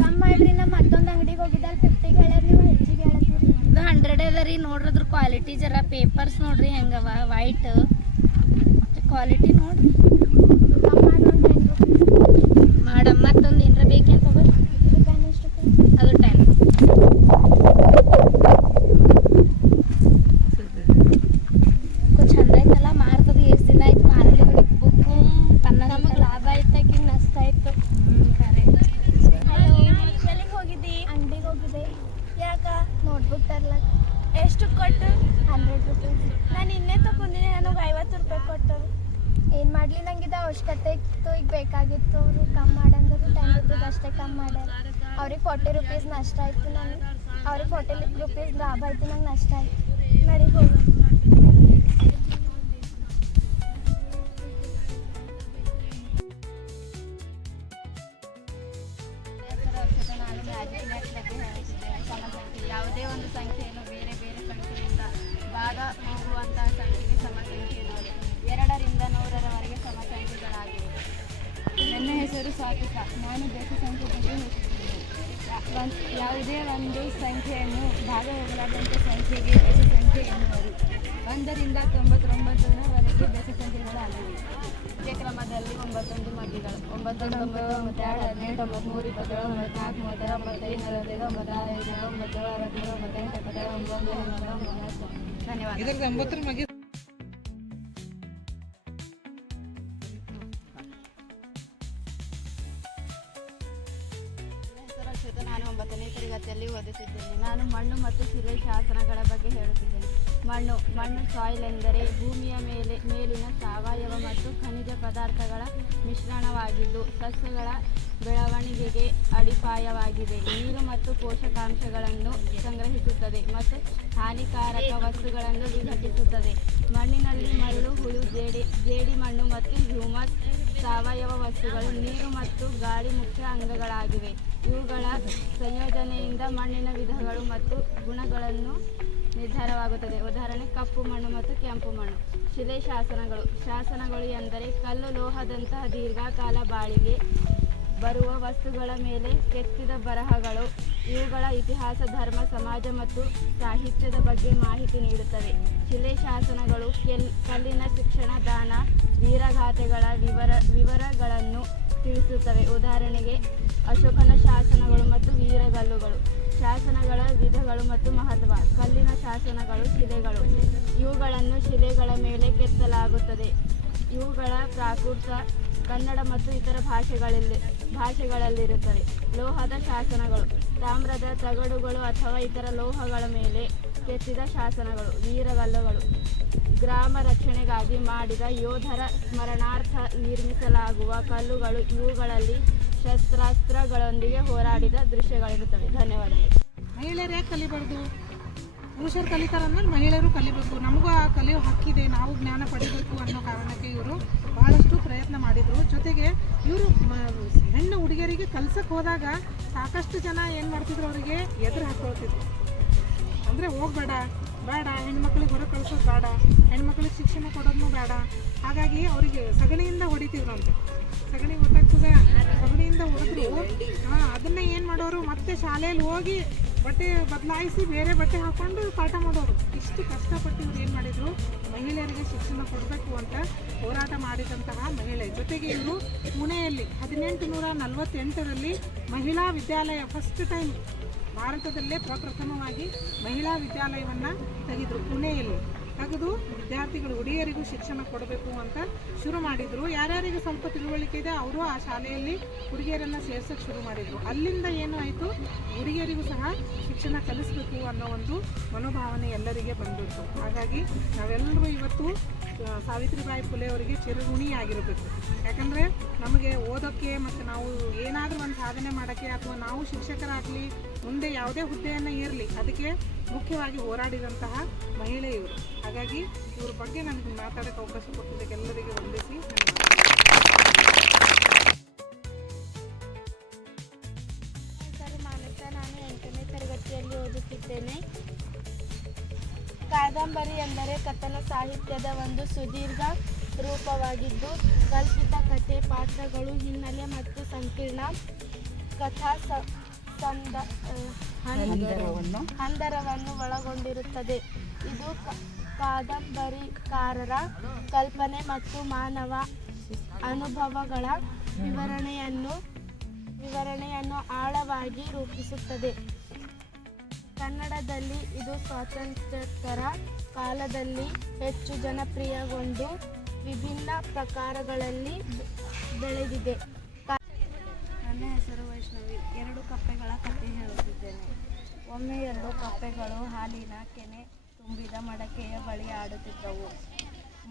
ಕಮ್ಮಿ ಮಾಡ್ರಿ. ನಮ್ಮ ಮತ್ತೊಂದು ಅಂಗಡಿಗೆ ಹೋಗಿದ್ದಲ್ಲಿ 50 ಹೇಳ್ಯಾರ, ನೀವು ಹೆಚ್ಚಿಗೆ ಹೇಳತ್ತೀರಿ. ಇದು 100 ಅದ ರೀ. ನೋಡ್ರಿ ಅದ್ರ ಕ್ವಾಲಿಟಿ ಜರ ಪೇಪರ್ಸ್ ನೋಡ್ರಿ ಹೆಂಗವ, ವೈಟ್ ಕ್ವಾಲಿಟಿ ನೋಡ್ರಿ. ಕಮ್ಮಿ ಮಾಡಿ ಒಂದು 10 ರೂಪಾಯಿ. ಮಾಡಮ್ ಮತ್ತೊಂದು ಏನರ ಬೇಕೇನು ತಗೋರಿ. ಇದು ಪೆನ್ ಎಷ್ಟು ರೂಪಾಯಿ? ಅದು 10. ಚಂದ ಐತಲ್ಲ, ಮಾರ್ತದ. ಎಷ್ಟು ದಿನ ಆಯ್ತು ಮಾರಲಿ ಹೋಗಿತ್ತು ಬುಕ್ಕು ಪನ್ನ. ನಮಗೆ ಲಾಭ ಆಯ್ತಾಕಿ ನಷ್ಟ ಆಯ್ತು. ಖರೆ. ಎಲ್ಲಿಗೆ ಹೋಗಿದ್ದಿ? ಅಂಗಡಿಗೆ ಹೋಗಿದ್ದೆ. ಯಾಕ? ನೋಟ್ಬುಕ್ ತರ್ಲಕ್ಕ. ಎಷ್ಟು ಕೊಟ್ಟು? 100 ರೂಪಾಯಿ. ನಾನು ಇನ್ನೇ ತಗೊಂಡಿನಿ, ನನಗೆ 50 ರೂಪಾಯಿ ಕೊಟ್ಟು. ಏನು ಮಾಡಲಿ, ನಂಗಿದ ಅವಶ್ಯಕತೆ ಇತ್ತು, ಈಗ ಬೇಕಾಗಿತ್ತು. ಅವರು ಕಮ್ಮಿ ಮಾಡಂದ್ರೆ 10 ರೂಪೀಸ್ ಅಷ್ಟೇ ಕಮ್ಮಿ ಮಾಡ್ಯಾರ. ಅವ್ರಿಗೆ 40 ರೂಪೀಸ್ ನಷ್ಟ ಆಯಿತು. ನನಗೆ ಅವ್ರಿಗೆ 40 ರೂಪೀಸ್ ಲಾಭ ಆಯಿತು, ನಂಗೆ ನಷ್ಟ ಆಯಿತು. ನಡಿ ಹೋಗೋಣ. ನಾನು ಮ್ಯಾಜಿಕ್ ಮ್ಯಾಚ್ ಬಗ್ಗೆ ಹೇಳುತ್ತಿದ್ದೇನೆ. ಸಮಸಂಖ್ಯೆ ಯಾವುದೇ ಒಂದು ಸಂಖ್ಯೆಯನ್ನು ಬೇರೆ ಬೇರೆ ಸಂಖ್ಯೆಯಿಂದ ಭಾಗ ಹೋಗುವಂತಹ ಸಂಖ್ಯೆಗೆ ಸಮಸಂಖ್ಯೆ ಎನ್ನುವರು. 2ರಿಂದ 100ರವರೆಗೆ ಸಮಸಂಖ್ಯೆಗಳಾಗಿವೆ. ನನ್ನ ಹೆಸರು ಸಾತ್ವಿಕ. ನಾನು ಬೆಸ ಸಂಖ್ಯೆ ಬಗ್ಗೆ ಹೇಳುತ್ತಿದ್ದೇನೆ. ಯಾವುದೇ ಒಂದು ಸಂಖ್ಯೆಯನ್ನು ಭಾಗ ಹೋಗಲಾದಂಥ ಸಂಖ್ಯೆಗೆ ಬೆಸ ಸಂಖ್ಯೆ ಎನ್ನುವರು. 1ರಿಂದ 99ರವರೆಗೆ ಬೆಸ ಸಂಖ್ಯೆಗಳಾಗಿವೆ. ಕ್ರಮದಲ್ಲಿ 9 ಮಗ್ಗಿಗಳು. 9, 9, 9, 2, 18, 93, 27, 94, 95, 45, 96, 97, 98, 99. ಧನ್ಯವಾದ. ಇದ್ರದ್ದು 90 ಮಗಿ. ನಾನು 9ನೇ ತರಗತಿಯಲ್ಲಿ ಓದುತ್ತಿದ್ದೇನೆ. ನಾನು ಮಣ್ಣು ಮತ್ತು ಶಿಲೆ ಶಾಸನಗಳ ಬಗ್ಗೆ ಹೇಳುತ್ತಿದ್ದೇನೆ. ಮಣ್ಣು ಸಾಯಿಲ್ ಎಂದರೆ ಭೂಮಿಯ ಮೇಲಿನ ಸಾವಯವ ಮತ್ತು ಖನಿಜ ಪದಾರ್ಥಗಳ ಮಿಶ್ರಣವಾಗಿದ್ದು ಸಸ್ಯಗಳ ಬೆಳವಣಿಗೆಗೆ ಅಡಿಪಾಯವಾಗಿದೆ. ನೀರು ಮತ್ತು ಪೋಷಕಾಂಶಗಳನ್ನು ಸಂಗ್ರಹಿಸುತ್ತದೆ ಮತ್ತು ಹಾನಿಕಾರಕ ವಸ್ತುಗಳನ್ನು ವಿಘಟಿಸುತ್ತದೆ. ಮಣ್ಣಿನಲ್ಲಿ ಮರಳು, ಹುಳು, ಜೇಡಿಮಣ್ಣು ಮತ್ತು ಹ್ಯೂಮಸ್ ಸಾವಯವ ವಸ್ತುಗಳು, ನೀರು ಮತ್ತು ಗಾಳಿ ಮುಖ್ಯ ಅಂಗಗಳಾಗಿವೆ. ಇವುಗಳ ಸಂಯೋಜನೆಯಿಂದ ಮಣ್ಣಿನ ವಿಧಗಳು ಮತ್ತು ಗುಣಗಳನ್ನು ನಿರ್ಧಾರವಾಗುತ್ತದೆ. ಉದಾಹರಣೆ ಕಪ್ಪು ಮಣ್ಣು ಮತ್ತು ಕೆಂಪು ಮಣ್ಣು. ಶಿಲೆ ಶಾಸನಗಳು ಎಂದರೆ ಕಲ್ಲು ಲೋಹದಂತಹ ದೀರ್ಘಕಾಲ ಬಾಳಿಗೆ ಬರುವ ವಸ್ತುಗಳ ಮೇಲೆ ಕೆತ್ತಿದ ಬರಹಗಳು. ಇವುಗಳ ಇತಿಹಾಸ, ಧರ್ಮ, ಸಮಾಜ ಮತ್ತು ಸಾಹಿತ್ಯದ ಬಗ್ಗೆ ಮಾಹಿತಿ ನೀಡುತ್ತವೆ. ಶಿಲೆ ಶಾಸನಗಳು ಕಲ್ಲಿನ ಶಿಕ್ಷಣ, ದಾನ, ವೀರಗಾಥೆಗಳ ವಿವರಗಳನ್ನು ತಿಳಿಸುತ್ತವೆ. ಉದಾಹರಣೆಗೆ ಅಶೋಕನ ಶಾಸನಗಳು ಮತ್ತು ವೀರಗಲ್ಲುಗಳು. ಶಾಸನಗಳ ವಿಧಗಳು ಮತ್ತು ಮಹತ್ವ. ಕಲ್ಲಿನ ಶಾಸನಗಳು, ಶಿಲೆಗಳು. ಇವುಗಳನ್ನು ಶಿಲೆಗಳ ಮೇಲೆ ಕೆತ್ತಲಾಗುತ್ತದೆ. ಇವುಗಳ ಪ್ರಾಕೃತ ಕನ್ನಡ ಮತ್ತು ಇತರ ಭಾಷೆಗಳಲ್ಲಿರುತ್ತವೆ. ಲೋಹದ ಶಾಸನಗಳು ತಾಮ್ರದ ತಗಡುಗಳು ಅಥವಾ ಇತರ ಲೋಹಗಳ ಮೇಲೆ ಕೆತ್ತಿದ ಶಾಸನಗಳು. ವೀರಗಲ್ಲುಗಳು ಗ್ರಾಮ ರಕ್ಷಣೆಗಾಗಿ ಮಾಡಿದ ಯೋಧರ ಸ್ಮರಣಾರ್ಥ ನಿರ್ಮಿಸಲಾಗುವ ಕಲ್ಲುಗಳು. ಇವುಗಳಲ್ಲಿ ಶಸ್ತ್ರಾಸ್ತ್ರಗಳೊಂದಿಗೆ ಹೋರಾಡಿದ ದೃಶ್ಯಗಳಿರುತ್ತವೆ. ಧನ್ಯವಾದಗಳು. ಮಹಿಳೆಯರು ಯಾಕೆ ಕಲಿಬಾರ್ದು? ಪುರುಷರು ಕಲಿತಾರಂದ್ರೆ ಮಹಿಳೆಯರು ಕಲಿಬೇಕು. ನಮಗೂ ಆ ಕಲಿಯೋ ಹಕ್ಕಿದೆ, ನಾವು ಜ್ಞಾನ ಪಡಿಬೇಕು ಅನ್ನೋ ಕಾರಣಕ್ಕೆ ಇವರು ಭಾಳಷ್ಟು ಪ್ರಯತ್ನ ಮಾಡಿದರು. ಜೊತೆಗೆ ಇವರು ಹೆಣ್ಣು ಹುಡುಗಿಯರಿಗೆ ಕಲ್ಸಕ್ಕೆ ಹೋದಾಗ ಸಾಕಷ್ಟು ಜನ ಏನು ಮಾಡ್ತಿದ್ರು, ಅವರಿಗೆ ಎದುರು ಹಾಕ್ಕೊಳ್ತಿದ್ರು. ಅಂದರೆ ಹೋಗಬೇಡ, ಬೇಡ, ಹೆಣ್ಮಕ್ಳಿಗೆ ಹೊರಗೆ ಕಳ್ಸೋದು ಬೇಡ, ಹೆಣ್ಮಕ್ಳಿಗೆ ಶಿಕ್ಷಣ ಕೊಡೋದು ಬೇಡ. ಹಾಗಾಗಿ ಅವರಿಗೆ ಸಗಣಿಯಿಂದ ಹೊಡಿತಿದ್ರು ಅಂತ. ಸಗಣಿ ಗೊತ್ತಾಗ್ತದೆ, ಸಗಣಿಯಿಂದ ಹೊಡೆದ್ರು. ಅದನ್ನ ಏನು ಮಾಡೋರು, ಮತ್ತೆ ಶಾಲೆಯಲ್ಲಿ ಹೋಗಿ ಬಟ್ಟೆ ಬದಲಾಯಿಸಿ ಬೇರೆ ಬಟ್ಟೆ ಹಾಕ್ಕೊಂಡು ಪಾಠ ಮಾಡೋರು. ಇಷ್ಟು ಕಷ್ಟಪಟ್ಟು ಇವ್ರು ಏನು ಮಾಡಿದರು, ಮಹಿಳೆಯರಿಗೆ ಶಿಕ್ಷಣ ಕೊಡಬೇಕು ಅಂತ ಹೋರಾಟ ಮಾಡಿದಂತಹ ಮಹಿಳೆ. ಜೊತೆಗೆ ಇವರು ಪುಣೆಯಲ್ಲಿ 1848ರಲ್ಲಿ ಮಹಿಳಾ ವಿದ್ಯಾಲಯ ಫಸ್ಟ್ ಟೈಮ್ ಭಾರತದಲ್ಲೇ ಪ್ರಪ್ರಥಮವಾಗಿ ಮಹಿಳಾ ವಿದ್ಯಾಲಯವನ್ನು ತೆಗೆದರು. ಪುಣೆಯಲ್ಲಿ ತೆಗೆದು ವಿದ್ಯಾರ್ಥಿಗಳು, ಹುಡುಗಿಯರಿಗೂ ಶಿಕ್ಷಣ ಕೊಡಬೇಕು ಅಂತ ಶುರು ಮಾಡಿದರು. ಯಾರ್ಯಾರಿಗೆ ಸ್ವಲ್ಪ ತಿಳುವಳಿಕೆ ಇದೆ ಅವರು ಆ ಶಾಲೆಯಲ್ಲಿ ಹುಡುಗಿಯರನ್ನು ಸೇರ್ಸೋಕ್ಕೆ ಶುರು ಮಾಡಿದರು. ಅಲ್ಲಿಂದ ಏನು ಆಯಿತು, ಹುಡುಗಿಯರಿಗೂ ಸಹ ಶಿಕ್ಷಣ ಕಲಿಸಬೇಕು ಅನ್ನೋ ಒಂದು ಮನೋಭಾವನೆ ಎಲ್ಲರಿಗೆ ಬಂದಿತ್ತು. ಹಾಗಾಗಿ ನಾವೆಲ್ಲರೂ ಇವತ್ತು ಸಾವಿತ್ರಿಬಾಯಿ ಫುಲೆ ಅವರಿಗೆ ಚಿರಋಣಿಯಾಗಿರಬೇಕು. ಯಾಕಂದರೆ ನಮಗೆ ಓದೋಕ್ಕೆ ಮತ್ತು ನಾವು ಏನಾದರೂ ಒಂದು ಸಾಧನೆ ಮಾಡೋಕ್ಕೆ ಅಥವಾ ನಾವು ಶಿಕ್ಷಕರಾಗಲಿ ಮುಂದೆ ಯಾವುದೇ ಹುದ್ದೆಯನ್ನು ಇರಲಿ ಅದಕ್ಕೆ ಮುಖ್ಯವಾಗಿ ಹೋರಾಡಿದಂತಹ ಮಹಿಳೆ ಇವರು. ಹಾಗಾಗಿ ಇವ್ರ ಬಗ್ಗೆ ನನಗೆ ಮಾತಾಡೋಕ್ಕೆ ಅವಕಾಶ ಕೊಟ್ಟಿದ್ದಕ್ಕೆ ಎಲ್ಲರಿಗೆ ವಂದಿಸಿ ಹೆಸರು ಮಾನಸ. ನಾನು 8ನೇ ತರಗತಿಯಲ್ಲಿ ಓದುತ್ತಿದ್ದೇನೆ. ಕಾದಂಬರಿ ಎಂದರೆ ಕಥನ ಸಾಹಿತ್ಯದ ಒಂದು ಸುದೀರ್ಘ ರೂಪವಾಗಿದ್ದು ಕಲ್ಪಿತ ಕಥೆ, ಪಾತ್ರಗಳು, ಹಿನ್ನೆಲೆ ಮತ್ತು ಸಂಕೀರ್ಣ ಕಥಾ ಹಂದರವನ್ನು ಒಳಗೊಂಡಿರುತ್ತದೆ. ಇದು ಕಾದಂಬರಿಕಾರರ ಕಲ್ಪನೆ ಮತ್ತು ಮಾನವ ಅನುಭವಗಳ ವಿವರಣೆಯನ್ನು ಆಳವಾಗಿ ರೂಪಿಸುತ್ತದೆ. ಕನ್ನಡದಲ್ಲಿ ಇದು ಸ್ವಾತಂತ್ರ್ಯೋತ್ತರ ಕಾಲದಲ್ಲಿ ಹೆಚ್ಚು ಜನಪ್ರಿಯಗೊಂಡು ವಿಭಿನ್ನ ಪ್ರಕಾರಗಳಲ್ಲಿ ಬೆಳೆದಿದೆ. ನನ್ನ ಹೆಸರು ವೈಷ್ಣವಿ. 2 ಕಪ್ಪೆಗಳ ಕಥೆ ಹೇಳುತ್ತಿದ್ದೇನೆ. ಒಮ್ಮೆ 2 ಕಪ್ಪೆಗಳು ಹಾಲಿನ ಕೆನೆ ತುಂಬಿದ ಮಡಕೆಯ ಬಳಿ ಆಡುತ್ತಿದ್ದವು.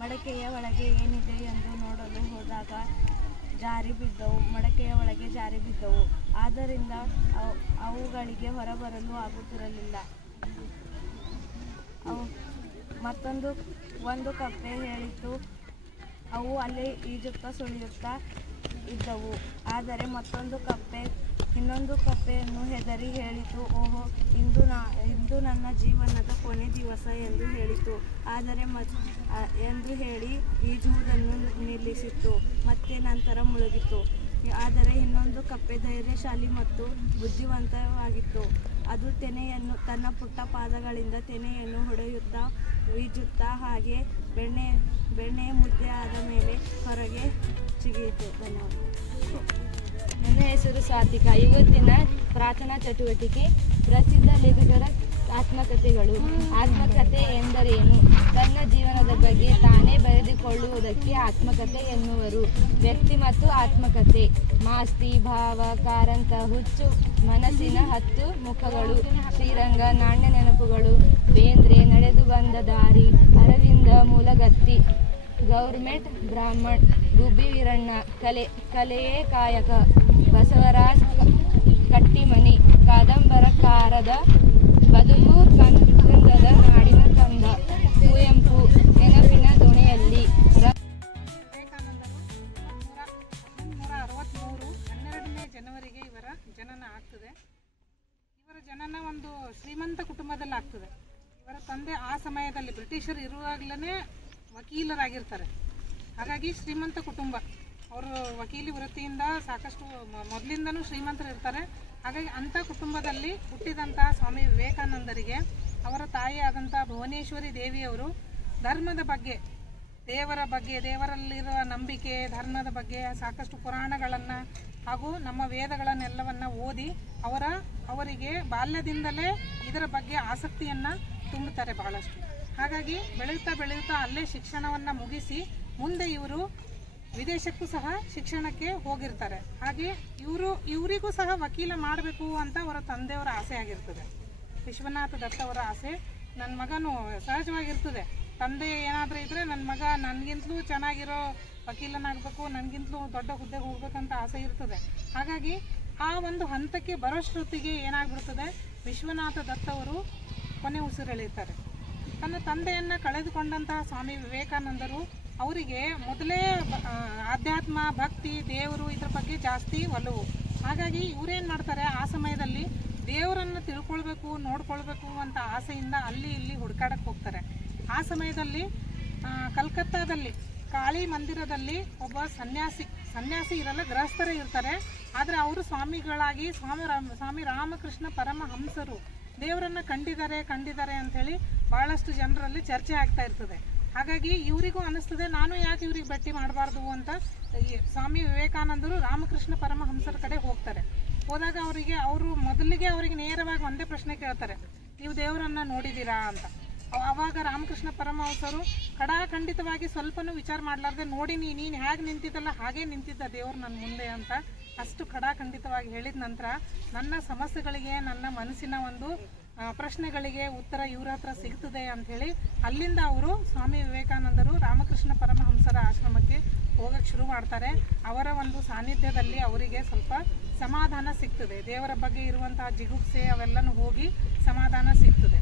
ಮಡಕೆಯ ಒಳಗೆ ಏನಿದೆ ಎಂದು ನೋಡಲು ಹೋದಾಗ ಮಡಕೆಯ ಒಳಗೆ ಜಾರಿ ಬಿದ್ದವು. ಆದ್ದರಿಂದ ಅವುಗಳಿಗೆ ಹೊರಬರಲು ಆಗುತ್ತಿರಲಿಲ್ಲ. ಒಂದು ಕಪ್ಪೆ ಹೇಳಿತು, ಅವು ಅಲ್ಲೇ ಈಜುತ್ತಾ ಸುಳಿಯುತ್ತಾ ಇದ್ದವು. ಆದರೆ ಇನ್ನೊಂದು ಕಪ್ಪೆಯನ್ನು ಹೆದರಿ ಹೇಳಿತು, ಓಹೋ, ಇಂದು ನನ್ನ ಜೀವನದ ಕೊನೆ ದಿವಸ ಎಂದು ಹೇಳಿತು. ಎಂದು ಹೇಳಿ ಈಜುವುದನ್ನು ನಿಲ್ಲಿಸಿತು. ಮತ್ತೆ ನಂತರ ಮುಳುಗಿತು. ಆದರೆ ಇನ್ನೊಂದು ಕಪ್ಪೆ ಧೈರ್ಯಶಾಲಿ ಮತ್ತು ಬುದ್ಧಿವಂತವಾಗಿತ್ತು. ಅದು ತನ್ನ ಪುಟ್ಟ ಪಾದಗಳಿಂದ ತೆನೆಯನ್ನು ಹೊಡೆಯುತ್ತಾ ಈಜುತ್ತಾ ಹಾಗೆ ಬೆಣ್ಣೆಯ ಮುದ್ದೆ ಆದ ಮೇಲೆ ಹೊರಗೆ ಜಿಗಿಯಿತು. ಧನ್ಯವಾದ. ನನ್ನ ಹೆಸರು ಸಾತ್ವಿಕ. ಇವತ್ತಿನ ಪ್ರಾರ್ಥನಾ ಚಟುವಟಿಕೆ ಪ್ರಸಿದ್ಧ ಲೇಖಕರ ಆತ್ಮಕಥೆಗಳು. ಆತ್ಮಕಥೆ ಎಂದರೇನು? ತನ್ನ ಜೀವನದ ಬಗ್ಗೆ ತಾನೇ ತಾನೇ ಬರೆದುಕೊಳ್ಳುವುದಕ್ಕೆ ಆತ್ಮಕಥೆ ಎನ್ನುವರು. ವ್ಯಕ್ತಿ ಮತ್ತು ಆತ್ಮಕಥೆ. ಮಾಸ್ತಿ, ಭಾವ, ಕಾರಂತ, ಹುಚ್ಚು ಮನಸ್ಸಿನ 10 ಮುಖಗಳು, ಶ್ರೀರಂಗ, ನಾಣ್ಯ ನೆನಪುಗಳು, ಬೇಂದ್ರೆ, ನಡೆದು ಬಂದ ದಾರಿ, ಅರವಿಂದ, ಮೂಲಗತ್ತಿ, ಗೌರ್ಮೆಂಟ್, ಬ್ರಾಹ್ಮಣ್, ಗುಬ್ಬಿ ವೀರಣ್ಣ, ಕಲೆಯೇ ಕಾಯಕ, ಬಸವರಾಜ್ ಕಟ್ಟಿಮನಿ, ಕಾದಂಬರಕಾರದ ಬದುಕು, ಕಂದದ ನಾಡಿನ ಕಂದ, ಕುವೆಂಪು, ನೆನಪಿನ ದೋಣಿಯಲ್ಲಿ. ವಿವೇಕಾನಂದರು 1863 12ನೇ ಜನವರಿಗೆ ಇವರ ಜನನ ಆಗ್ತದೆ. ಇವರ ಜನನ ಒಂದು ಶ್ರೀಮಂತ ಕುಟುಂಬದಲ್ಲಿ ಆಗ್ತದೆ. ಇವರ ತಂದೆ ಆ ಸಮಯದಲ್ಲಿ ಬ್ರಿಟಿಷರು ಇರುವಾಗಲೇ ವಕೀಲರಾಗಿರ್ತಾರೆ. ಹಾಗಾಗಿ ಶ್ರೀಮಂತ ಕುಟುಂಬ. ಅವರು ವಕೀಲಿ ವೃತ್ತಿಯಿಂದ ಸಾಕಷ್ಟು ಮೊದಲಿಂದನೂ ಶ್ರೀಮಂತರು ಇರ್ತಾರೆ. ಹಾಗಾಗಿ ಅಂಥ ಕುಟುಂಬದಲ್ಲಿ ಹುಟ್ಟಿದಂತಹ ಸ್ವಾಮಿ ವಿವೇಕಾನಂದರಿಗೆ ಅವರ ತಾಯಿಯಾದಂಥ ಭುವನೇಶ್ವರಿ ದೇವಿಯವರು ಧರ್ಮದ ಬಗ್ಗೆ, ದೇವರ ಬಗ್ಗೆ, ದೇವರಲ್ಲಿರುವ ನಂಬಿಕೆ, ಧರ್ಮದ ಬಗ್ಗೆ ಸಾಕಷ್ಟು ಪುರಾಣಗಳನ್ನು ಹಾಗೂ ನಮ್ಮ ವೇದಗಳನ್ನೆಲ್ಲವನ್ನು ಓದಿ ಅವರಿಗೆ ಬಾಲ್ಯದಿಂದಲೇ ಇದರ ಬಗ್ಗೆ ಆಸಕ್ತಿಯನ್ನು ತುಂಬುತ್ತಾರೆ ಬಹಳಷ್ಟು. ಹಾಗಾಗಿ ಬೆಳೆಯುತ್ತಾ ಅಲ್ಲೇ ಶಿಕ್ಷಣವನ್ನು ಮುಗಿಸಿ ಮುಂದೆ ಇವರು ವಿದೇಶಕ್ಕೂ ಸಹ ಶಿಕ್ಷಣಕ್ಕೆ ಹೋಗಿರ್ತಾರೆ. ಹಾಗೆ ಇವರಿಗೂ ಸಹ ವಕೀಲ ಮಾಡಬೇಕು ಅಂತ ಅವರ ತಂದೆಯವರ ಆಸೆ ಆಗಿರ್ತದೆ. ವಿಶ್ವನಾಥ ದತ್ತ ಅವರ ಆಸೆ, ನನ್ನ ಮಗನೂ ಸಹಜವಾಗಿರ್ತದೆ. ತಂದೆ ಏನಾದರೂ ಇದ್ದರೆ ನನ್ನ ಮಗ ನನಗಿಂತಲೂ ಚೆನ್ನಾಗಿರೋ ವಕೀಲನಾಗಬೇಕು, ನನಗಿಂತಲೂ ದೊಡ್ಡ ಹುದ್ದೆಗೆ ಹೋಗ್ಬೇಕಂತ ಆಸೆ ಇರ್ತದೆ. ಹಾಗಾಗಿ ಆ ಒಂದು ಹಂತಕ್ಕೆ ಬರೋಷ್ಟೊತ್ತಿಗೆ ಏನಾಗ್ಬಿಡ್ತದೆ, ವಿಶ್ವನಾಥ ದತ್ತ ಅವರು ಕೊನೆ ಉಸಿರೆಳೀತಾರೆ. ತನ್ನ ತಂದೆಯನ್ನು ಕಳೆದುಕೊಂಡಂತಹ ಸ್ವಾಮಿ ವಿವೇಕಾನಂದರು ಅವರಿಗೆ ಮೊದಲೇ ಆಧ್ಯಾತ್ಮ, ಭಕ್ತಿ, ದೇವರು ಇದ್ರ ಬಗ್ಗೆ ಜಾಸ್ತಿ ಒಲವು. ಹಾಗಾಗಿ ಇವರೇನು ಮಾಡ್ತಾರೆ, ಆ ಸಮಯದಲ್ಲಿ ದೇವರನ್ನು ತಿಳ್ಕೊಳ್ಬೇಕು, ನೋಡ್ಕೊಳ್ಬೇಕು ಅಂತ ಆಸೆಯಿಂದ ಅಲ್ಲಿ ಇಲ್ಲಿ ಹುಡುಕಾಡಕ್ಕೆ ಹೋಗ್ತಾರೆ. ಆ ಸಮಯದಲ್ಲಿ ಕಲ್ಕತ್ತಾದಲ್ಲಿ ಕಾಳಿ ಮಂದಿರದಲ್ಲಿ ಒಬ್ಬ ಸನ್ಯಾಸಿ ಇರಲ್ಲ, ಗೃಹಸ್ಥರೇ ಇರ್ತಾರೆ. ಆದರೆ ಅವರು ಸ್ವಾಮಿಗಳಾಗಿ ಸ್ವಾಮಿ ರಾಮಕೃಷ್ಣ ಪರಮಹಂಸರು ದೇವರನ್ನು ಕಂಡಿದ್ದಾರೆ ಅಂಥೇಳಿ ಭಾಳಷ್ಟು ಜನರಲ್ಲಿ ಚರ್ಚೆ ಆಗ್ತಾ ಇರ್ತದೆ. ಹಾಗಾಗಿ ಇವರಿಗೂ ಅನ್ನಿಸ್ತದೆ, ನಾನು ಯಾಕೆ ಇವ್ರಿಗೆ ಭೇಟಿ ಮಾಡಬಾರ್ದು ಅಂತ ಸ್ವಾಮಿ ವಿವೇಕಾನಂದರು ರಾಮಕೃಷ್ಣ ಪರಮಹಂಸರ ಕಡೆ ಹೋಗ್ತಾರೆ. ಹೋದಾಗ ಅವರು ಮೊದಲಿಗೆ ಅವರಿಗೆ ನೇರವಾಗಿ ಒಂದೇ ಪ್ರಶ್ನೆ ಕೇಳ್ತಾರೆ, ನೀವು ದೇವರನ್ನು ನೋಡಿದ್ದೀರಾ ಅಂತ. ಆವಾಗ ರಾಮಕೃಷ್ಣ ಪರಮಹಂಸರು ಖಂಡಿತವಾಗಿ ಸ್ವಲ್ಪನೂ ವಿಚಾರ ಮಾಡಲಾರ್ದೆ, ನೋಡಿ ನೀನು ಹೇಗೆ ನಿಂತಿದ್ದಲ್ಲ ಹಾಗೇ ನಿಂತಿದ್ದ ದೇವ್ರು ನನ್ನ ಮುಂದೆ ಅಂತ ಅಷ್ಟು ಖಂಡಿತವಾಗಿ ಹೇಳಿದ ನಂತರ ನನ್ನ ಸಮಸ್ಯೆಗಳಿಗೆ, ನನ್ನ ಮನಸ್ಸಿನ ಒಂದು ಪ್ರಶ್ನೆಗಳಿಗೆ ಉತ್ತರ ಇವ್ರ ಹತ್ರ ಸಿಗ್ತದೆ ಅಂಥೇಳಿ ಅಲ್ಲಿಂದ ಅವರು ಸ್ವಾಮಿ ವಿವೇಕಾನಂದರು ರಾಮಕೃಷ್ಣ ಪರಮಹಂಸರ ಆಶ್ರಮಕ್ಕೆ ಹೋಗಕ್ಕೆ ಶುರು ಮಾಡ್ತಾರೆ. ಅವರ ಒಂದು ಸಾನ್ನಿಧ್ಯದಲ್ಲಿ ಅವರಿಗೆ ಸ್ವಲ್ಪ ಸಮಾಧಾನ ಸಿಗ್ತದೆ. ದೇವರ ಬಗ್ಗೆ ಇರುವಂತಹ ಜಿಗುಪ್ಸೆ ಅವೆಲ್ಲನೂ ಹೋಗಿ ಸಮಾಧಾನ ಸಿಗ್ತದೆ.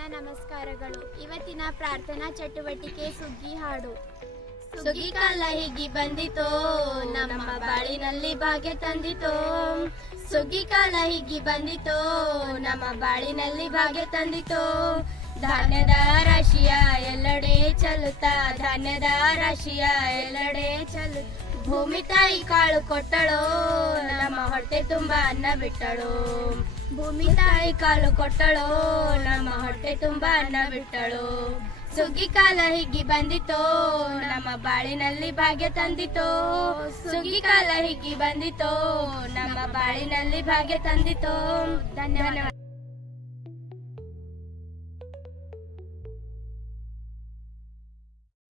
ನನ್ನ ನಮಸ್ಕಾರಗಳು. ಇವತ್ತಿನ ಪ್ರಾರ್ಥನಾ ಚಟುವಟಿಕೆ ಸುಗ್ಗಿ ಹಾಡು. ಸುಗ್ಗಿ ಕಾಲ ಹೀಗಿ ಬಂದಿತೋ, ನಮ್ಮ ಬಾಳಿನಲ್ಲಿ ಭಾಗ್ಯ ತಂದಿತೋ. ಸುಗ್ಗಿ ಕಾಲ ಹೀಗಿ ಬಂದಿತೋ, ನಮ್ಮ ಬಾಳಿನಲ್ಲಿ ಭಾಗ್ಯ ತಂದಿತೋ. ಧಾನ್ಯದ ರಾಶಿಯ ಎಲ್ಲೆಡೆ ಚಲುತ್ತಾ, ಧಾನ್ಯದ ರಾಶಿಯ ಎಲ್ಲೆಡೆ ಚಲು. ಭೂಮಿ ತಾಯಿ ಕಾಳು ಕೊಟ್ಟಳೋ, ನಮ್ಮ ಹೊಟ್ಟೆ ತುಂಬ ಅನ್ನ ಬಿಟ್ಟಳು. ಭೂಮಿ ತಾಯಿ ಕಾಳು ಕೊಟ್ಟಳೋ, ನಮ್ಮ ಹೊಟ್ಟೆ ತುಂಬ ಅನ್ನ ಬಿಟ್ಟಳು. ಸುಗ್ಗಿ ಕಾಲ ಹಿಗ್ಗಿ ಬಂದಿತೋ, ನಮ್ಮ ಬಾಳಿನಲ್ಲಿ ಭಾಗ್ಯ ತಂದಿತೋ. ಸುಗ್ಗಿ ಕಾಲ ಹಿಗ್ಗಿ ಬಂದಿತೋ, ನಮ್ಮ ಬಾಳಿನಲ್ಲಿ ಭಾಗ್ಯ ತಂದಿತೋ. ಧನ್ಯವಾದ.